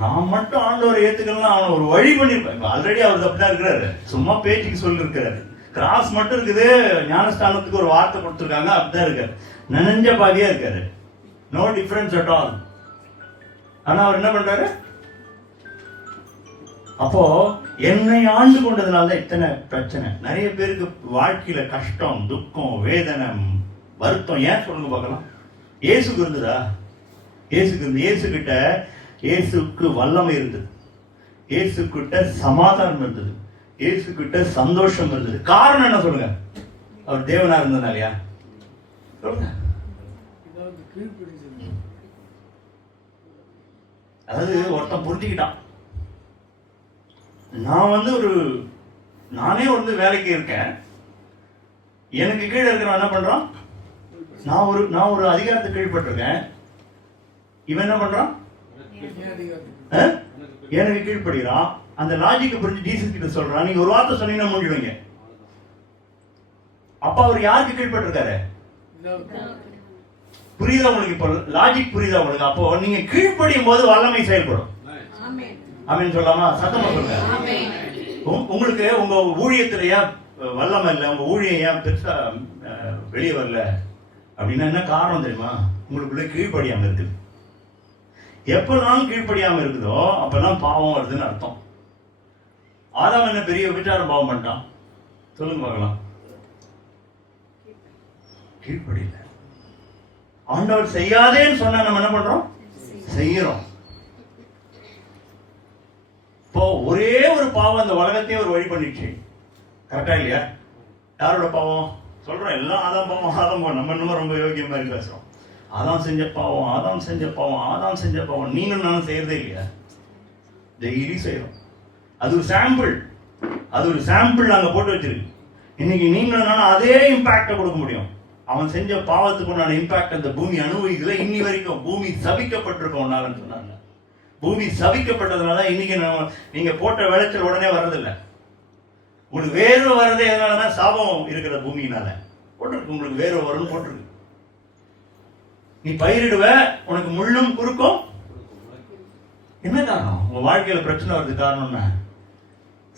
நான் மட்டும் ஆண்டவரை ஏத்துக்கலாம், அவனை ஒரு வழி பண்ணிருப்பேன். ஆல்ரெடி அவர் அப்படிதான் இருக்கிறாரு, சும்மா பேச்சுக்கு சொல்லி இருக்கிறாரு. கிராஸ் மட்டும் இருக்குது, ஞானஸ்தானத்துக்கு ஒரு வார்த்தை கொடுத்துருக்காங்க, அப்படிதான் இருக்காரு. நனைஞ்ச பாதியா இருக்காரு. No difference at all. ஆனா அவர் என்ன பண்றாரு? அப்போ என்னை ஆண்டு கொண்டதுனால தான் இத்தனை பிரச்சனை. நிறைய பேருக்கு வாழ்க்கையில கஷ்டம், துக்கம், வேதனை, வருத்தம். ஏன் சொல்லுங்க பார்க்கலாம்? இயேசுக்கு இருந்ததா? இயேசுக்கு வல்லமை இருந்தது, இயேசு கிட்ட சமாதானம் இருந்தது, இயேசு கிட்ட சந்தோஷம் இருந்தது. காரணம் என்ன சொல்லுங்க? அவர் தேவனா இருந்ததுனாலயா? சொல்லுங்க. அதாவது ஒருத்தன் புரிஞ்சுக்கிட்டான், நான் நானே வேலைக்கு இருக்கேன், எனக்கு கீழே இருக்கிறவன் என்ன பண்றான்? நான் ஒரு அதிகாரத்துக்கு கீழ்பட்டிருக்கேன், இவன் என்ன பண்றான்? எனக்கு கீழ்படுகிறான். அந்த லாஜிக் புரிஞ்சு ஜீசஸ் கிட்ட சொல்றான், நீங்க ஒரு வார்த்தை சொன்னீங்கன்னா முடிடுவீங்க. அப்ப அவர் யாருக்கு கீழ்பட்டிருக்காரு? புரியுதா உங்களுக்கு? இப்போ லாஜிக் புரியுதா உங்களுக்கு? அப்போ நீங்க கீழ்ப்படியும் போது வல்லமை செயல்படும். ஆமென் சொல்லலாமா? சத்தமா சொல்லுங்க. உங்களுக்கு உங்க ஊழியத்துல ஏன் வல்லமை இல்லை, உங்க ஊழியம் ஏன் பெருசா வெளியே வரல அப்படின்னா என்ன காரணம் தெரியுமா? உங்களுக்குள்ள கீழ்ப்படியாம இருக்குது. எப்பெல்லாம் கீழ்ப்படியாம இருக்குதோ அப்பெல்லாம் பாவம் வருதுன்னு அர்த்தம். ஆதாம் என்ன பெரிய விபச்சாரம் பாவம் பண்ணிட்டான்? சொல்லுங்க பார்க்கலாம். கீழ்ப்படியில. ஆண்டவர் செய்யாதேன்னு சொன்னா நம்ம என்ன பண்றோம்? செய்யறோம். இப்போ ஒரே ஒரு பாவம் அந்த உலகத்தையே ஒரு வழி பண்ணிடுச்சு. கரெக்டா இல்லையா? யாரோட பாவம் சொல்றோம்? எல்லாம் ஆதாம் பாவம். நம்ம இன்னும் ரொம்ப யோகிய மாதிரி பேசுறோம். ஆதாம் செஞ்ச பாவம் நீங்களும் நானும் செய்யறதே இல்லையா? டெய்லி செய்யறோம். அது ஒரு சாம்பிள் நாங்க போட்டு வச்சிருக்கு. இன்னைக்கு நீங்களும் நானும் அதே இம்பாக்ட கொடுக்க முடியும். அவன் செஞ்ச பாவத்துக்கு உண்டான இம்பாக்ட் அந்த பூமி அனுபவிக்கல. இன்னி வரைக்கும் பூமி சபிக்கப்பட்டிருக்கோம் சொன்னாங்க. பூமி சபிக்கப்பட்டதுனால இன்னைக்கு நீங்க போட்ட விளைச்சல் உடனே வர்றதில்லை. உங்களுக்கு வேர்வை வர்றதே எதனாலனா சாபம் இருக்கிற பூமியினால போட்டிருக்கு. உங்களுக்கு வேர்வை வரும்னு போட்டிருக்கு. நீ பயிரிடுவ, உனக்கு முள்ளும் குறுக்கும். என்ன காரணம்? உங்க வாழ்க்கையில பிரச்சனை வருது காரணம் என்ன?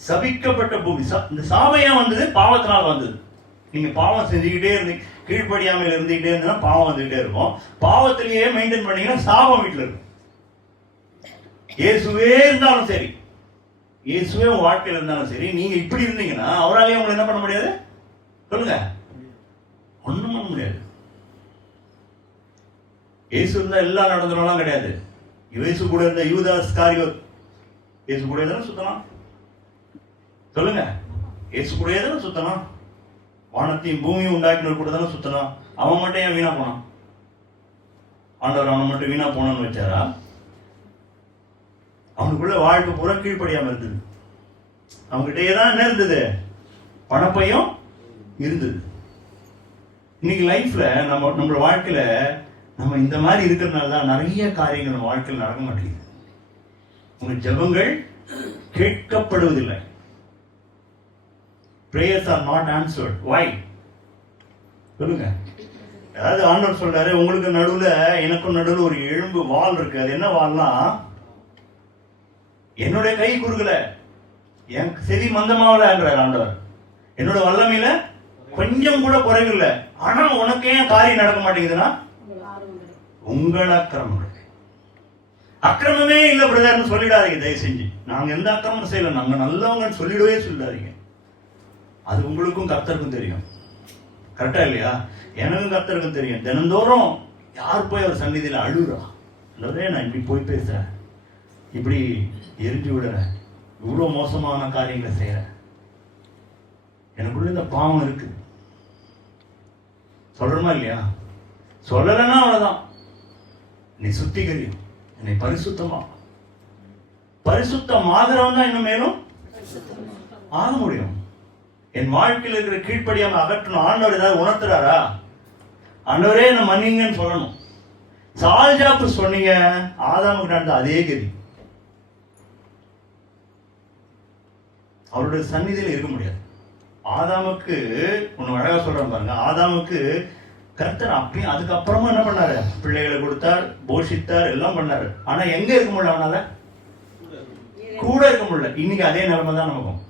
சபிக்கப்பட்ட பூமி. இந்த சாபம் ஏன் வந்தது? பாவத்தினால் வந்தது. நீங்க பாவம் செஞ்சுக்கிட்டே இருந்தீங்க, கீழ்ப்படியாமல் இருந்துகிட்டே இருந்தா பாவம் வந்துகிட்டே இருக்கும். பாவத்திலேயே மெயின்டைன் பண்ணீங்கன்னா சாபம் வீட்டுல இருக்கும். இயேசுவே இருந்தாலும் சரி, இயேசுவே உங்க வாழ்க்கையில் இருந்தாலும் சரி, நீங்க இப்படி இருந்தீங்கன்னா அவராலேயே உங்களை என்ன பண்ண முடியாது? சொல்லுங்க. ஒண்ணும் பண்ண முடியாது. இயேசு இருந்தா எல்லாம் நடந்தனாலாம் கிடையாது. இயேசு கூட இருந்த யூதாஸ் காரியோத் இயேசு கூட தானே சுத்தலாம்? சொல்லுங்க. இயேசு கூட தானே சுத்தலாம்? வானத்தையும் பூமியும் உண்டாக்கினவர் கூட தானே சுத்தலாம். அவன் மட்டும் ஏன் வீணா போனான்? ஆண்டவர் அவனை மட்டும் வீணா போனான்னு வச்சாரா? அவனுக்குள்ள வாழ்க்கை பூரா கீழ்ப்படியாம இருந்தது. அவங்ககிட்டயே தான் என்ன இருந்தது? பணப்பையும் இருந்தது. இன்னைக்கு லைஃப்ல நம்மளோட வாழ்க்கையில நம்ம இந்த மாதிரி இருக்கிறதுனால தான் நிறைய காரியங்கள் நம்ம வாழ்க்கையில் நடக்க மாட்டேங்குது. உங்க ஜெபங்கள் கேட்கப்படுவதில்லை. prayers are not answered. Why? சொல்லுங்க. அதாவது ஆண்டவர் சொல்றாரு, உங்களுக்கு நடுவுல எனக்கும் நடுவுல ஒரு எலும்பு வால் இருக்கு. அது என்ன வால்னா, என்னுடைய கை குறுகல, என் செவி மந்தமாவலன்றார் ஆண்டவர். என்னோட வல்லமையில கொஞ்சம் கூட குறைவில்லை. ஆனா உனக்கு ஏன் காரியம் நடக்க மாட்டேங்குதுன்னா, உங்கள அக்கிரமங்கள். அக்கிரமமே இல்லை பிரதர்னு சொல்லிடாதீங்க தயவு செஞ்சு. நாங்க எந்த அக்கிரமம் செய்யல, நாங்க நல்லவங்கன்னு சொல்லிடவே சொல்லிடாதீங்க. அது உங்களுக்கும் கர்த்தருக்கும் தெரியும். கரெக்டா இல்லையா? எனக்கும் கர்த்தருக்கும் தெரியும். தினந்தோறும் யார் போய் அவர் சந்நிதியில அழுகுறா, நான் இப்படி போய் பேசுறேன், இப்படி எரிஞ்சு விடுறேன், இவ்வளவு மோசமான காரியங்களை செய்யறேன், எனக்குள்ள இந்த பாவம் இருக்கு, சொல்றமா இல்லையா? சொல்லலைன்னா அவ்வளவுதான். நீ சுத்திகரியும், என்னை பரிசுத்தமா. பரிசுத்தம் ஆகிறவன் தான் இன்னும் மேலும் ஆக முடியும். என் வாழ்க்கையில் இருக்கிற கீழ்ப்படியாம அகற்றணும். ஆண்டவர் ஏதாவது உணர்த்துறாரா? ஆண்டவரே என்ன மன்னிங்கன்னு சொல்லணும். சால்ஜாப்பு சொன்னீங்க, ஆதாமுக்கு நடந்த அதே கதி. அவருடைய சந்நிதியில் இருக்க முடியாது. ஆதாமுக்கு ஒண்ணு அழகா சொல்றேன் பாருங்க. ஆதாமுக்கு கர்த்தர் அப்பயும் அதுக்கப்புறமா என்ன பண்ணாரு? பிள்ளைகளை கொடுத்தார், போஷித்தார், எல்லாம் பண்ணாரு. ஆனா எங்க இருக்க முடியல? அவனால கூட இருக்க முடியல. இன்னைக்கு அதே நிலைமை தான் நமக்கும்.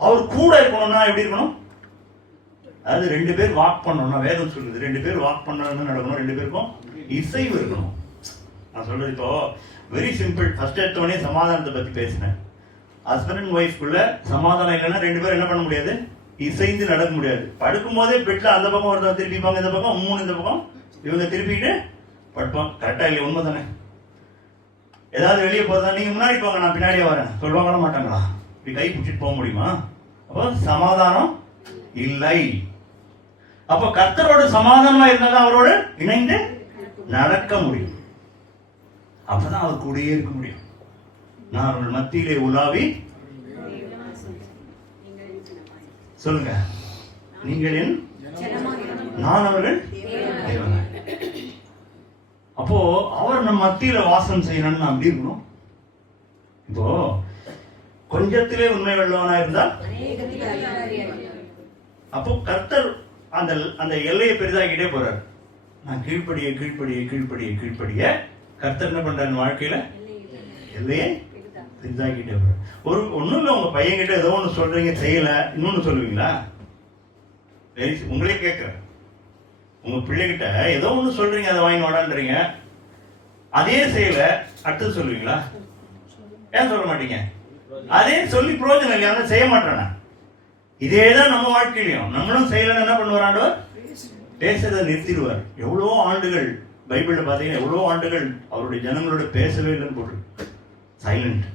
அவர் கூட இருக்கணும்னா எப்படி இருக்கணும்? அதாவது 2 பேர் வாக் பண்ணணும்னா, வேதம் சொல்லுது 2 பேர் வாக் பண்ணணும் நடக்கணும், 2 பேருக்கும் இசைவு இருக்கணும். நான் சொல்றது இப்போ வெரி சிம்பிள். ஃபர்ஸ்ட் எடுத்தவனே சமாதானத்தை பத்தி பேசினேன். ஹஸ்பண்ட் அண்ட் ஒய்ஃப்குள்ள சமாதானம் இல்லைன்னா 2 பேரும் என்ன பண்ண முடியாது? இசைந்து நடக்க முடியாது. படுக்கும் போதே பெட்ல அந்த பக்கம் ஒருத்தர் திருப்பிப்பாங்க, இந்த பக்கம் இந்த பக்கம் இவங்க திருப்பிட்டு படுப்பாங்க. கரெக்டா இல்லையா? உண்மை தானே? ஏதாவது வெளியே போறதா, நீங்க முன்னாடி போங்க நான் பின்னாடியே வரேன் சொல்லுவாங்களா மாட்டாங்களா? இப்படி கை பிடிச்சிட்டு போக முடியுமா? அப்போ சமாதானம் இல்லை. அப்ப கர்த்தரோட சமாதானமா இருந்தாலும் அவரோடு இணைந்து நடக்க முடியும். அப்பதான் அவர் கூடயே இருக்க முடியும். நான் அவர்கள் மத்தியிலே உலாவி சொல்லுங்க, நீங்கள் என் நான் அவர்கள். அப்போ அவர் நம்ம மத்தியில வாசம் செய்யணும்னு அப்படி இருக்கணும். இப்போ கொஞ்சத்திலே உண்மை உள்ளவனா இருந்தால், அப்போ கர்த்தர் அந்த அந்த எல்லையை பெரிதாக்கிட்டே போறாரு. நான் கீழ்ப்படிய கீழ்ப்படிய கீழ்ப்படிய கீழ்ப்படிய கர்த்தர் என்ன பண்றாரு? வாழ்க்கையில எல்லையை பெரிதாக்கிட்டே போறாரு. ஒண்ணும் இல்லை, உங்க பையன் கிட்ட ஏதோ ஒண்ணு சொல்றீங்க, செய்யல, இன்னொன்னு சொல்லுவீங்களா? உங்களே கேட்கிறேன். உங்க பிள்ளைகிட்ட ஏதோ ஒண்ணு சொல்றீங்க, அதை வாங்கி வாடான்றீங்க, அதே செய்யல, அடுத்தது சொல்லுவீங்களா? ஏன் சொல்ல மாட்டீங்க? அதே சொல்லி பிரயோஜனம் இல்லையா? செய்ய மாட்டானா? இதேதான் நம்ம வாழ்க்கையிலையும். நம்மளும் செய்யலன்னு என்ன பண்ணுவார்? பேசுறதை நிறுத்திடுவார். எவ்வளவோ ஆண்டுகள் பைபிள்ல பாத்தீங்கன்னா எவ்வளவோ ஆண்டுகள் அவருடைய ஜனங்களோட பேசவே இல்லைன்னு போட்டு சைலண்ட்.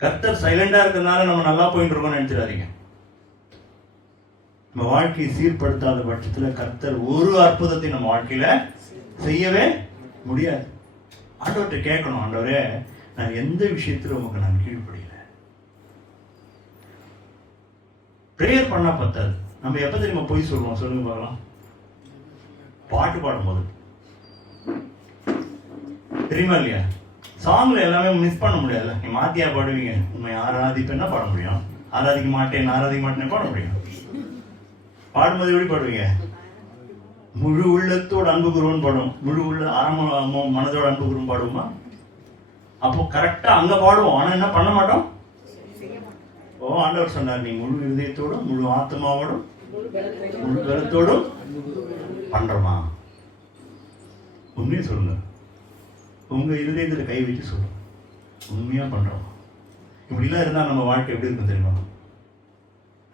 கர்த்தர் சைலண்டா இருக்கிறதுனால நம்ம நல்லா போயிட்டு இருக்கோம்னு நினைச்சிடாதீங்க. நம்ம வாழ்க்கையை சீர்படுத்தாத பட்சத்துல கர்த்தர் ஒரு அற்புதத்தை நம்ம வாழ்க்கையில செய்யவே முடியாது. ஆண்டவர்கிட்ட கேட்கணும், ஆண்டவரே நான் எந்த விஷயத்துல உமக்கு நான் கீழ்ப்படியல. பிரேயர் பண்ணா பத்தாது. நம்ம எப்ப தெரியுமா போய் சொல்லுவோம்? சொல்லுங்க பார்க்கலாம். பாட்டு பாடும்போது தெரியுமா இல்லையா? சாங்ல எல்லாமே மிஸ் பண்ண முடியாதுல்ல. நீ மாத்தியா பாடுவீங்க, உண்மை ஆராதிப்பேன்னா பாட முடியும், ஆராதிக்க மாட்டேன் ஆராதிக்க மாட்டேன்னு பாட முடியும். பாடும்போது எப்படி பாடுவீங்க? முழு உள்ளத்தோட அன்பு குருவன் பாடும், முழு உள்ள ஆரம்ப மனதோட அன்பு குருவன் பாடுவோமா? அப்போ கரெக்டா அங்க பாடுவோம், ஆனா என்ன பண்ண மாட்டோம். ஓ, ஆண்டவர் சொன்னார், நீ முழு இதயத்தோடும் முழு ஆத்மாவோடும் முழு பலத்தோடும் பண்றமா? உண்மையா சொல்லுங்க, உங்க இதயத்துல கை வச்சு சொல்லுங்க, உண்மையா பண்றோமா? இப்படிலாம் இருந்தா நம்ம வாழ்க்கை எப்படி இருக்கும் தெரியுமா?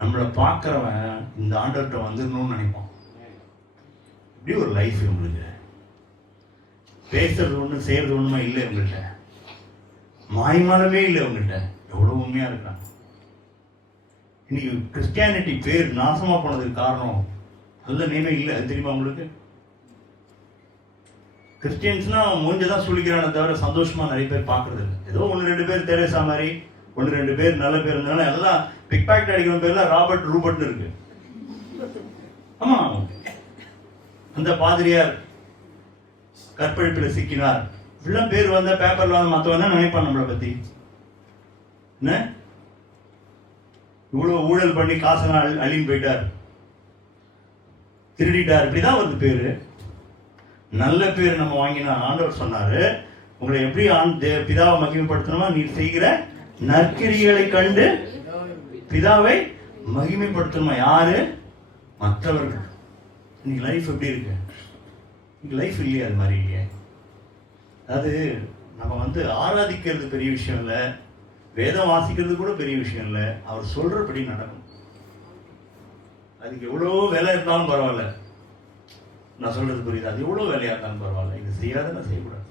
நம்மளை பார்க்கறவன் இந்த ஆண்டவர்கிட்ட வந்துடணும்னு நினைப்பான். இப்படி ஒரு லைஃப் உங்களுக்கு. பேசுறது ஒண்ணு செய்யறது ஒண்ணுமா இல்லை உங்கள்கிட்ட, மாய்மாலவே இல்லை உங்கள்கிட்ட. எவ்வளவு உண்மையா இருக்கான். இன்னைக்கு கிறிஸ்டியானிட்டி பேர் நாசமா போனதுக்கு காரணம் நல்ல நேமே இல்லை. அது தெரியுமா உங்களுக்கு? கிறிஸ்டியன்ஸ்னா மூஞ்சதான் சுழிக்கிறானே தவிர சந்தோஷமா நிறைய பேர் பாக்குறது இல்லை. ஏதோ 1-2 பேர் தெரேசா மாதிரி 1-2 பேர் நல்ல பேர் இருந்தாலும் எல்லாம் பிக் பாக்கெட் அடிக்கிற பேர்ல ராபர்ட் ரூபர்ட்னு இருக்கு. ஆமா, அந்த பாதிரியார் கற்பழிப்பில் சிக்கினார் இப்படிலாம் பேர் வந்த பேப்பர்ல வந்து மற்றவன் என்ன நினைப்பான் நம்மளை பத்தி? என்ன இவ்வளவு ஊழல் பண்ணி காசெல்லாம் அழின்னு போயிட்டார், திருடிட்டார், இப்படிதான் வருது பேரு. நல்ல பேர் நம்ம வாங்கினா ஆண்டவர் சொன்னாரு, உங்களை எப்படி பிதாவை மகிமைப்படுத்தணுமா, நீ செய்கிற நற்கிரிகளை கண்டு பிதாவை மகிமைப்படுத்தணுமா. யாரு? மற்றவர்கள். இன்னைக்கு லைஃப் எப்படி இருக்கு? இன்னைக்கு லைஃப் இல்லையா? அது மாதிரி இல்லையா? அதாவது நம்ம வந்து ஆராதிக்கிறது பெரிய விஷயம் இல்லை, வேதம் வாசிக்கிறது கூட பெரிய விஷயம் இல்லை, அவர் சொல்றபடி நடக்கும். அதுக்கு எவ்வளோ வேலை இருந்தாலும் பரவாயில்ல. நான் சொல்றது புரியுது? அது எவ்வளோ வேலையா இருந்தாலும் பரவாயில்ல, இது செய்யாத நான் செய்யக்கூடாது.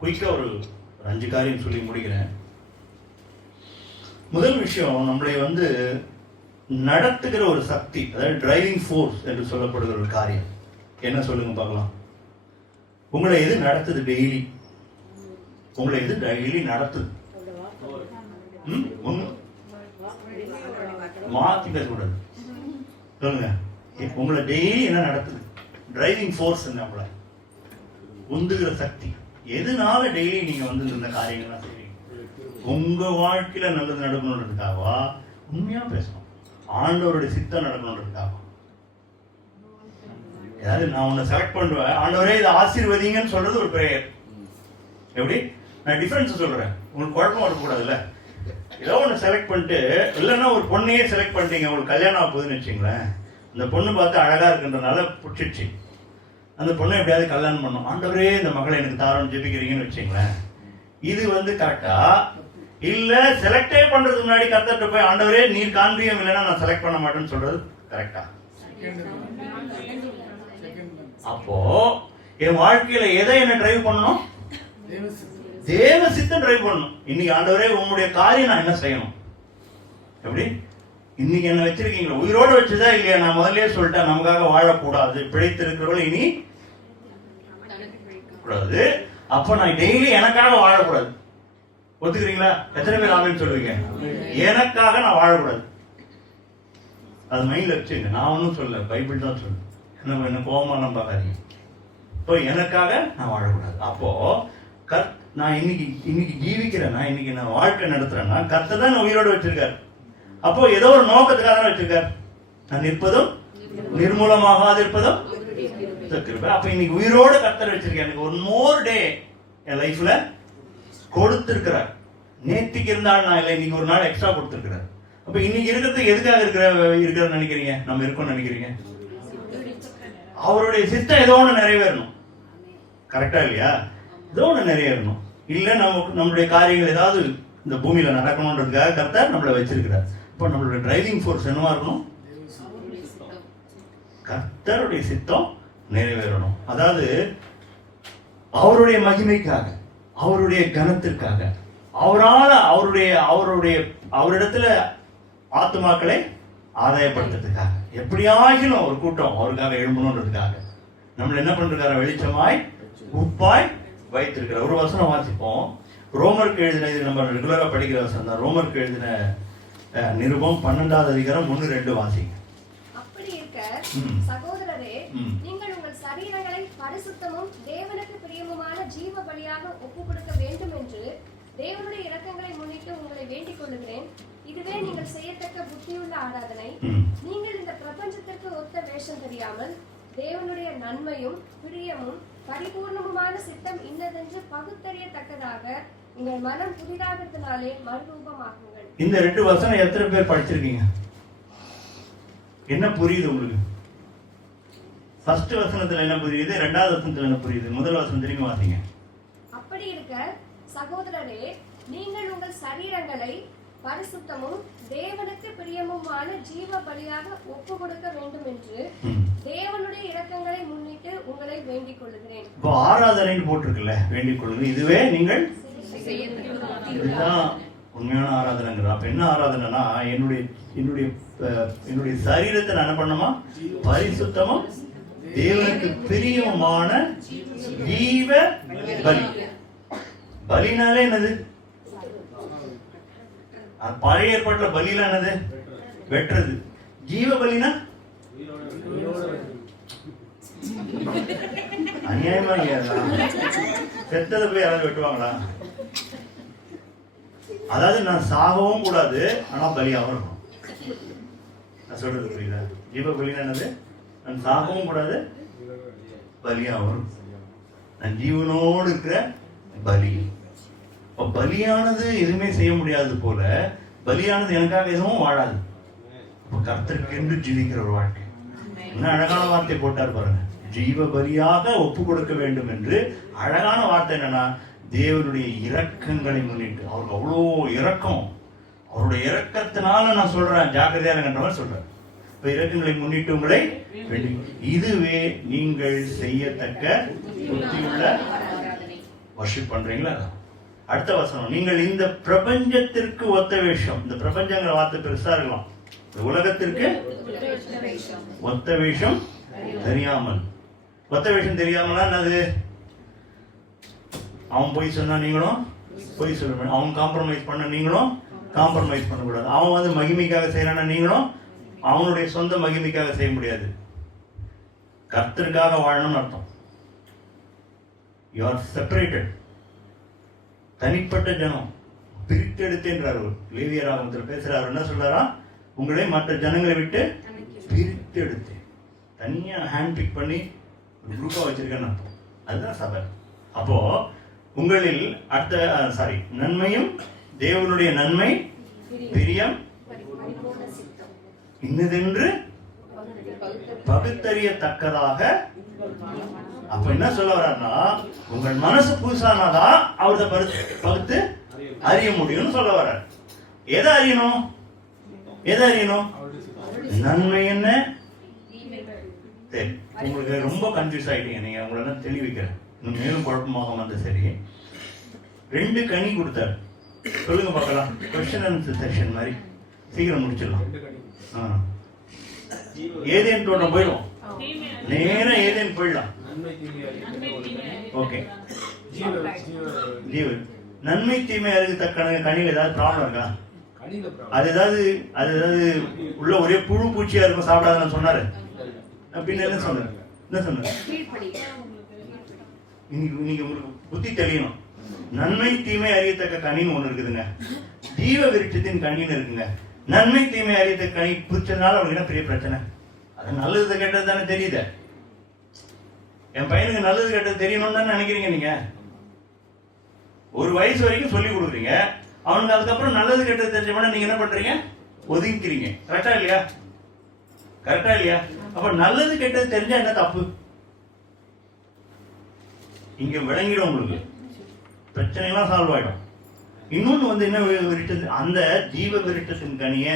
குயிக்கா ஒரு 5 காரியம் சொல்லி முடிக்கிறேன். முதல் விஷயம், நம்மளை வந்து நடத்துகிற ஒரு சக்தி, அதாவது டிரைவிங் ஃபோர்ஸ் என்று சொல்லப்படுகிற ஒரு காரியம் என்ன சொல்லுங்க பார்க்கலாம். உங்களை எது நடத்துது? டெய்லி உங்களை எது டெய்லி நடத்துது? மாத்தி பேசக்கூடாது, சொல்லுங்க. உங்களை டெய்லி என்ன நடத்துது? டிரைவிங் ஃபோர்ஸ், நம்மள உந்துகிற சக்தி. எதுனால டெய்லி நீங்க வந்து இந்த காரியங்கள்லாம் செய்வீங்க? உங்க வாழ்க்கையில நல்லது நடக்கணுன்றதுக்காகவா? உண்மையா பேசணும். ஆண்டவருடைய சித்தம் நடக்கணுன்றதுக்காக. ஏதாவது நான் உன்னை செலக்ட் பண்ணுவேன், ஆண்டவரே இதை ஆசீர்வதிங்கன்னு சொல்றது ஒரு பிரேயர். எப்படி? நான் டிஃபரன்ஸ் சொல்றேன், உங்களுக்கு குழப்பம் வரக்கூடாதுல்ல. ஏதோ ஒன்று செலக்ட் பண்ணிட்டு, இல்லைன்னா ஒரு பொண்ணையே செலக்ட் பண்ணிட்டீங்க, உங்களுக்கு கல்யாணம் ஆக போகுதுன்னு வச்சுங்களேன். அந்த பொண்ணு பார்த்து அழகா இருக்குன்றதுனால பிடிச்சிடுச்சு. அந்த பொண்ணை எப்படியாவது கல்யாணம் பண்ணும். ஆண்டவரே இந்த மகளை எனக்கு தாரோன்னு ஜெபிக்கிறீங்கன்னு வச்சுங்களேன். இது வந்து கரெக்டா? இல்ல செலக்டே பண்றதுக்கு முன்னாடி கர்த்தர்ட்ட போய் ஆண்டவரே நீர் காண்பியம், இல்லைன்னா நான் செலக்ட் பண்ண மாட்டேன்னு சொல்றது கரெக்டா? அப்போ என் வாழ்க்கையில எதை என்ன டிரைவ் பண்ணணும்? தேவ சித்தம் டிரைவ் பண்ணணும். இன்னைக்கு ஆண்டவரே உங்களுடைய காரியம் நான் என்ன செய்யணும்? எப்படி? இன்னைக்கு என்ன வச்சிருக்கீங்களா? உயிரோடு வச்சுதா இல்லையா? நான் முதல்ல சொல்லிட்டேன், நமக்காக வாழக்கூடாது, பிழைத்திருக்கிறவர்கள் இனி கூடாது. அப்ப நான் டெய்லி எனக்காக வாழக்கூடாது. ஒத்துக்கிறீங்களா? எத்தனை பேர் ஆமென் சொல்லுவீங்க? எனக்காக நான் வாழக்கூடாது. அது மைண்ட்ல வச்சுங்க. நான் ஒன்னும் சொல்ல, பைபிள் தான் சொல்லு. என்ன கோபமா நம்ம பார்க்காதீங்க. இப்போ எனக்காக நான் வாழக்கூடாது. அப்போ நான் இன்னைக்கு ஜீவிக்கிறேன்னா, இன்னைக்கு நான் வாழ்க்கை நடத்துறேன்னா கர்த்தர் தான் உயிரோடு வச்சிருக்காரு. அப்போ ஏதோ ஒரு நோக்கத்துக்காக தான் வச்சிருக்காரு. நான் நிற்பதும் நிர்மூலமாக இருப்பதும். அப்ப இன்னைக்கு உயிரோடு கர்த்தர் வச்சிருக்கேன். எனக்கு ஒரு மோர் டே என் லைஃப்ல கொடுத்திருக்கிறார். நேத்திக்கு இருந்தால் நான் இல்லை, இன்னைக்கு ஒரு நாள் எக்ஸ்ட்ரா கொடுத்திருக்கிறார். அப்ப இன்னைக்கு இருக்கிறதுக்கு எதுக்காக இருக்கிற நினைக்கிறீங்க? நம்ம இருக்கோம்னு நினைக்கிறீங்க? அவருடைய சித்தம் ஏதோ ஒன்று நிறைவேறணும். கரெக்டா இல்லையா? ஏதோ ஒன்று நிறைவேறணும். இல்ல நம்மளுடைய காரியங்கள் ஏதாவது இந்த பூமியில நடக்கணும்ன்றதுக்காக கர்த்தர் நம்மளை வச்சிருக்கிறார். இப்ப நம்மளுடைய டிரைவிங் ஃபோர்ஸ் என்னவா இருக்கணும்? கர்த்தருடைய சித்தம் நிறைவேறணும். அதாவது அவருடைய மகிமைக்காக, அவருடைய கனத்திற்காக, அவரிடத்துல ஆத்துமாக்களை ஆதாயப்படுத்துறதுக்காக, எப்படியாகிலும் ஒரு கூட்டம் அவருக்காக எழும்பணுன்றதுக்காக நம்மள என்ன பண்றாரு? வெளிச்சமாய் உப்பாய் வைத்திருக்கிற ஒரு வசனம் வாசிப்போம். ரோமருக்கு எழுதின, இது நம்ம ரெகுலரா படிக்கிற வசனம் தான். ரோமருக்கு எழுதின நிருபம் 12வது அதிகாரம் 1-2 வாசிங்க. அப்படி இருக்க சகோதரரே, நீங்கள் உங்கள் சரீரங்களை பரிசுத்தமும் தேவனுக்கு பிரியமுமான ஜீவ பலியாக ஒப்புக் கொடுக்க வேண்டும் என்று தேவனுடைய இரக்கங்களை முன்னிட்டு உங்களை வேண்டிக் கொள்ளுகிறேன். இதுவே நீங்கள் செய்யத்தக்க புத்தியுள்ள ஆராதனை. நீங்கள் இந்த பிரபஞ்சத்திற்கு ஒத்த வேஷம் தெரியாமல் தேவனுடைய நன்மையும் பிரியமும் பரிபூர்ணமுமான சித்தம் இன்னதென்று பகுத்தறியத்தக்கதாக உங்கள் மனம் புதிதாகிறதுனாலே மறுரூபமாகுங்கள். இந்த 2 வசனம் எத்தனை பேர் படிச்சிருக்கீங்க? என்ன புரியுது உங்களுக்கு? ஃபர்ஸ்ட் வசனத்துல என்ன புரியுது? 2வது வசனத்துல என்ன புரியுது? முதல் வசனம் திரும்பி வாசிங்க. அப்படி இருக்க சகோதரரே, நீங்கள் உங்கள் சரீரங்களை பரிசுத்தமும் தேவனுக்கு பிரியமுமான ஜீவ பலியாக ஒப்பு கொடுக்க வேண்டும் என்று தேவனுடைய இரக்கங்களை முன்னிட்டு உங்களை வேண்டிக் கொள்ளுகிறேன். இப்போ ஆராதனைன்னு போட்டிருக்குல்ல, வேண்டிக் கொள்ளுங்க. இதுவே நீங்கள், இதுதான் உண்மையான ஆராதனைங்கிறது. அப்ப என்ன ஆராதனைனா, என்னுடைய என்னுடைய என்னுடைய சரீரத்தை நான் என்ன பண்ணுமா, பரிசுத்தமும் தேவனுக்கு பிரியமான ஜீவ பலி. பலினாலே என்னது? பழைய ஏற்பாட்டுல பலிலாம் என்னது? வெட்டுறது. ஜீவ பலினா அநியாயமா இல்லையா? செத்ததை போய் யாராவது வெட்டுவாங்களா? அதாவது நான் சாகவும் கூடாது, ஆனா பலியாகவும் இருக்கணும். நான் சொல்றது புரியுதா? ஜீவ பலினா என்னது? நான் சாகவும் கூடாது, பலியாகவும், நான் ஜீவனோடு இருக்கிற பலி. பலியானது எதுவுமே செய்ய முடியாது போல, பலியானது எனக்காக எதுவும் வாழாது. கர்த்தருக்கு என்று ஜீவிக்கிற ஒரு வாழ்க்கை. என்ன அழகான வார்த்தை போட்டார் பாருங்க, ஜீவ பலியாக ஒப்பு கொடுக்க வேண்டும் என்று. அழகான வார்த்தை என்னன்னா, தேவனுடைய இரக்கங்களை முன்னிட்டு. அவருக்கு அவ்வளோ இரக்கம், அவருடைய இரக்கத்தினால நான் சொல்றேன், ஜாக்கிரதையா இருக்கின்ற மாதிரி சொல்றேன். இப்ப இரக்கங்களை முன்னிட்டு உங்களை இதுவே நீங்கள் செய்யத்தக்க புத்தியுள்ள வர்ஷிப் பண்றீங்களா? அடுத்த வசனம், நீங்கள் இந்த பிரபஞ்சத்திற்கு ஒத்த வேஷம். இந்த பிரபஞ்சங்கிற வார்த்தை பெருசா இருக்கலாம். இந்த உலகத்திற்கு ஒத்த வேஷம் தெரியாமல். ஒத்த வேஷம் தெரியாமலா என்னது? அவன் போய் சொன்னா நீங்களும் போய் சொல்ல முடியும். அவன் காம்ப்ரமைஸ் பண்ண நீங்களும் காம்ப்ரமைஸ் பண்ணக்கூடாது. அவன் வந்து மகிமைக்காக செய்யறானா நீங்களும் அவனுடைய சொந்த மகிமைக்காக செய்ய முடியாது. கர்த்தருக்காக வாழணும்னு அர்த்தம். You are separated. தனிப்பட்ட ஜனம் பிரித்தெடுத்தேன்றார். லேவியர் ஆகமத்தில் பேசுறாரு. என்ன சொல்றாரா? உங்களை மற்ற ஜனங்களை விட்டு பிரித்தெடுத்தேன். தனியா ஹேண்ட் பிக் பண்ணி ஒரு குரூப்பா வச்சிருக்கேன்னு அர்த்தம். அதுதான் சபை. அப்போ உங்களில் நன்மையும் தேவனுடைய நன்மை பிரியம் இன்னதென்று பகுத்தறியத்தக்கதாக. அப்ப என்ன சொல்ல வர்றாருன்னா, உங்கள் மனசு புதுசானாதான் அவரத பகுத்து அறிய முடியும்னு சொல்ல வர்றார். எதை அறியணும்? எதை அறியணும்? நன்மை என்ன? உங்களுக்கு ரொம்ப கன்ஃபியூஸ் ஆயிட்டீங்க. நீங்க உங்களை தெளிவிக்கிறேன், இன்னும் மேலும் குழப்பமாக வந்து. சரி, 2 கனி கொடுத்தாரு. சொல்லுங்க பார்க்கலாம். கொஸ்டின் ஆன்சர் செக்ஷன் மாதிரி சீக்கிரம் முடிச்சிடலாம். ஏதேன் தோட்டம் போயிடும், நேரா ஏதேன் போயிடலாம். ஓகே, ஜீவன் நன்மை தீமை அறியத்தக்க கனியில் ஏதாவது ப்ராப்ளம் இருக்கா? அது ஏதாவது உள்ள ஒரே புழு பூச்சியா இருக்கும், சாப்பிடாதுன்னு சொன்னாரு. பின்ன என்ன சொன்னாரு? என்ன சொன்னாரு? இன்னைக்கு உங்களுக்கு புத்தி தெரியணும். நன்மை தீமை அறியத்தக்க கனின்னு ஒண்ணு இருக்குதுங்க, ஜீவ விருட்சத்தின் கனின்னு இருக்குங்க. நன்மை தீமை அறியத்தக்க கனி பிடிச்சதுனால அவங்களுக்கு என்ன பெரிய பிரச்சனை? அது நல்லது கெட்டது தானே தெரியுது. என் பையனுக்கு நல்லது கெட்டது தெரியணும்னு தானே நினைக்கிறீங்க நீங்க. ஒரு வயசு வரைக்கும் சொல்லி கொடுக்குறீங்க, அவனுக்கு அதுக்கப்புறம் நல்லது கெட்டது தெரிஞ்சவன நீங்க என்ன பண்றீங்க? ஒதுங்கிக்கிறீங்க. கரெக்டா இல்லையா? கரெக்டா இல்லையா? அப்ப நல்லது கெட்டது தெரிஞ்சா என்ன தப்பு? இங்க விளங்கிடும், உங்களுக்கு பிரச்சனை எல்லாம் சால்வ் ஆயிடும். இன்னொன்னு வந்து என்ன விருட்டது, அந்த ஜீவ விருட்டத்தின் கனிய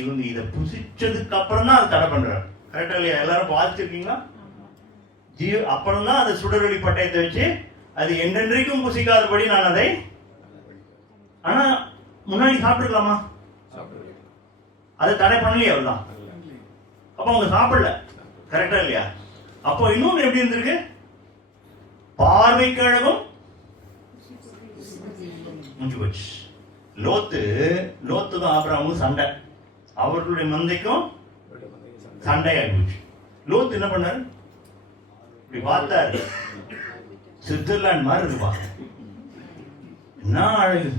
இவங்க இதை புசிச்சதுக்கு அப்புறம் தான் அது தடை பண்றாரு. கரெக்டா இல்லையா? எல்லாரும் பார்த்துருக்கீங்களா? அப்புறம் தான் அந்த சுடரொளி பட்டயத்தை வச்சு அது என்றென்றைக்கும் புசிக்காதபடி நான் அதை. ஆனா முன்னாடி சாப்பிட்டுக்கலாமா? அதை தடை பண்ணலையே அவ்வளவுதான். அப்ப அவங்க சாப்பிடல. கரெக்டா இல்லையா? அப்போ இன்னொன்னு எப்படி இருந்திருக்கு? பார்வைக்கு அழகும் முடிஞ்சு போச்சு. லோத்து தான் ஆபிரகாமுக்கு சண்டை, அவர்களுடைய மந்தைக்கும் சண்டை ஆகிப்போச்சு. லோத்து என்ன பண்ணாரு? இப்படி பார்த்தாரு, சுவிட்சர்லாந்து மாதிரி இருப்பா, என்ன அழகு,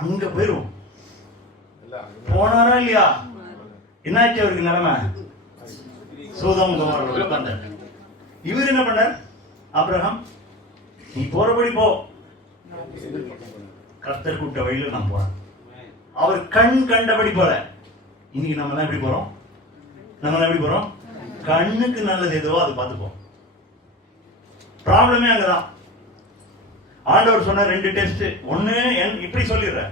அங்க போயிரும். போனாரா இல்லையா? என்னாச்சு அவருக்கு நிலைமை? சோதோம் கோமோரால உட்கார்ந்தார். இவர் என்ன பண்ணார்? ஆபிரகாம், நீ போறபடி போ, கர்த்தர் கூட்ட வழியில் நான் போறேன். அவர் கண் கண்டபடி போல. இன்னைக்கு நம்ம எல்லாம் எப்படி போறோம்? எப்படி போறோம்? கண்ணுக்கு நல்லது எதுவோ அது பார்த்துப்போம். ப்ராப்ளமே அங்கதான். ஆண்டவர் சொன்ன 2 டெஸ்ட். ஒண்ணு, இப்படி சொல்லிடுற,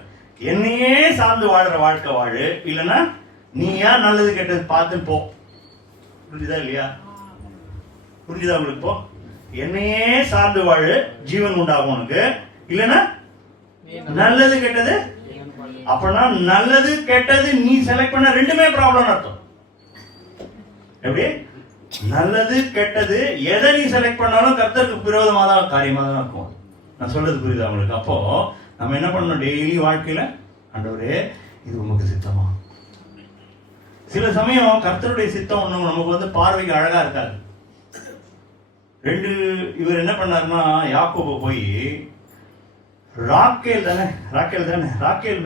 என்னையே சார்ந்து வாழ்ற வாழ்க்கை வாழு, இல்லைன்னா நீ ஏன் நல்லது கெட்டது பார்த்து போ. புரிஞ்சுதா இல்லையா? புரிஞ்சுதா உங்களுக்கு? போ, என்னையே சார்ந்து வாழு, ஜீவன் உண்டாகும் உனக்கு, இல்லைன்னா நல்லது கெட்டது அப்படின்னா நல்லது கெட்டது நீ செலக்ட் பண்ண ரெண்டுமே ப்ராப்ளம் அர்த்தம். எப்படி? நல்லது கெட்டது எதை நீ செலக்ட் பண்ணாலும் கர்த்தருக்கு விரோதமாக தான் காரியமாக தான் இருக்கும். நான் சொல்றது புரியுதா உங்களுக்கு? அப்போ நம்ம என்ன பண்ணணும்? டெய்லி வாழ்க்கையில ஆண்டவரே இது உமக்கு சித்தமா? சில சமயம் கர்த்தருடைய சித்தம் ஒண்ணு நமக்கு வந்து பார்வைக்கு அழகா இருக்காது. இவர் என்ன பண்ணாருன்னா, யாக்கோபு போய் ராக்கேல்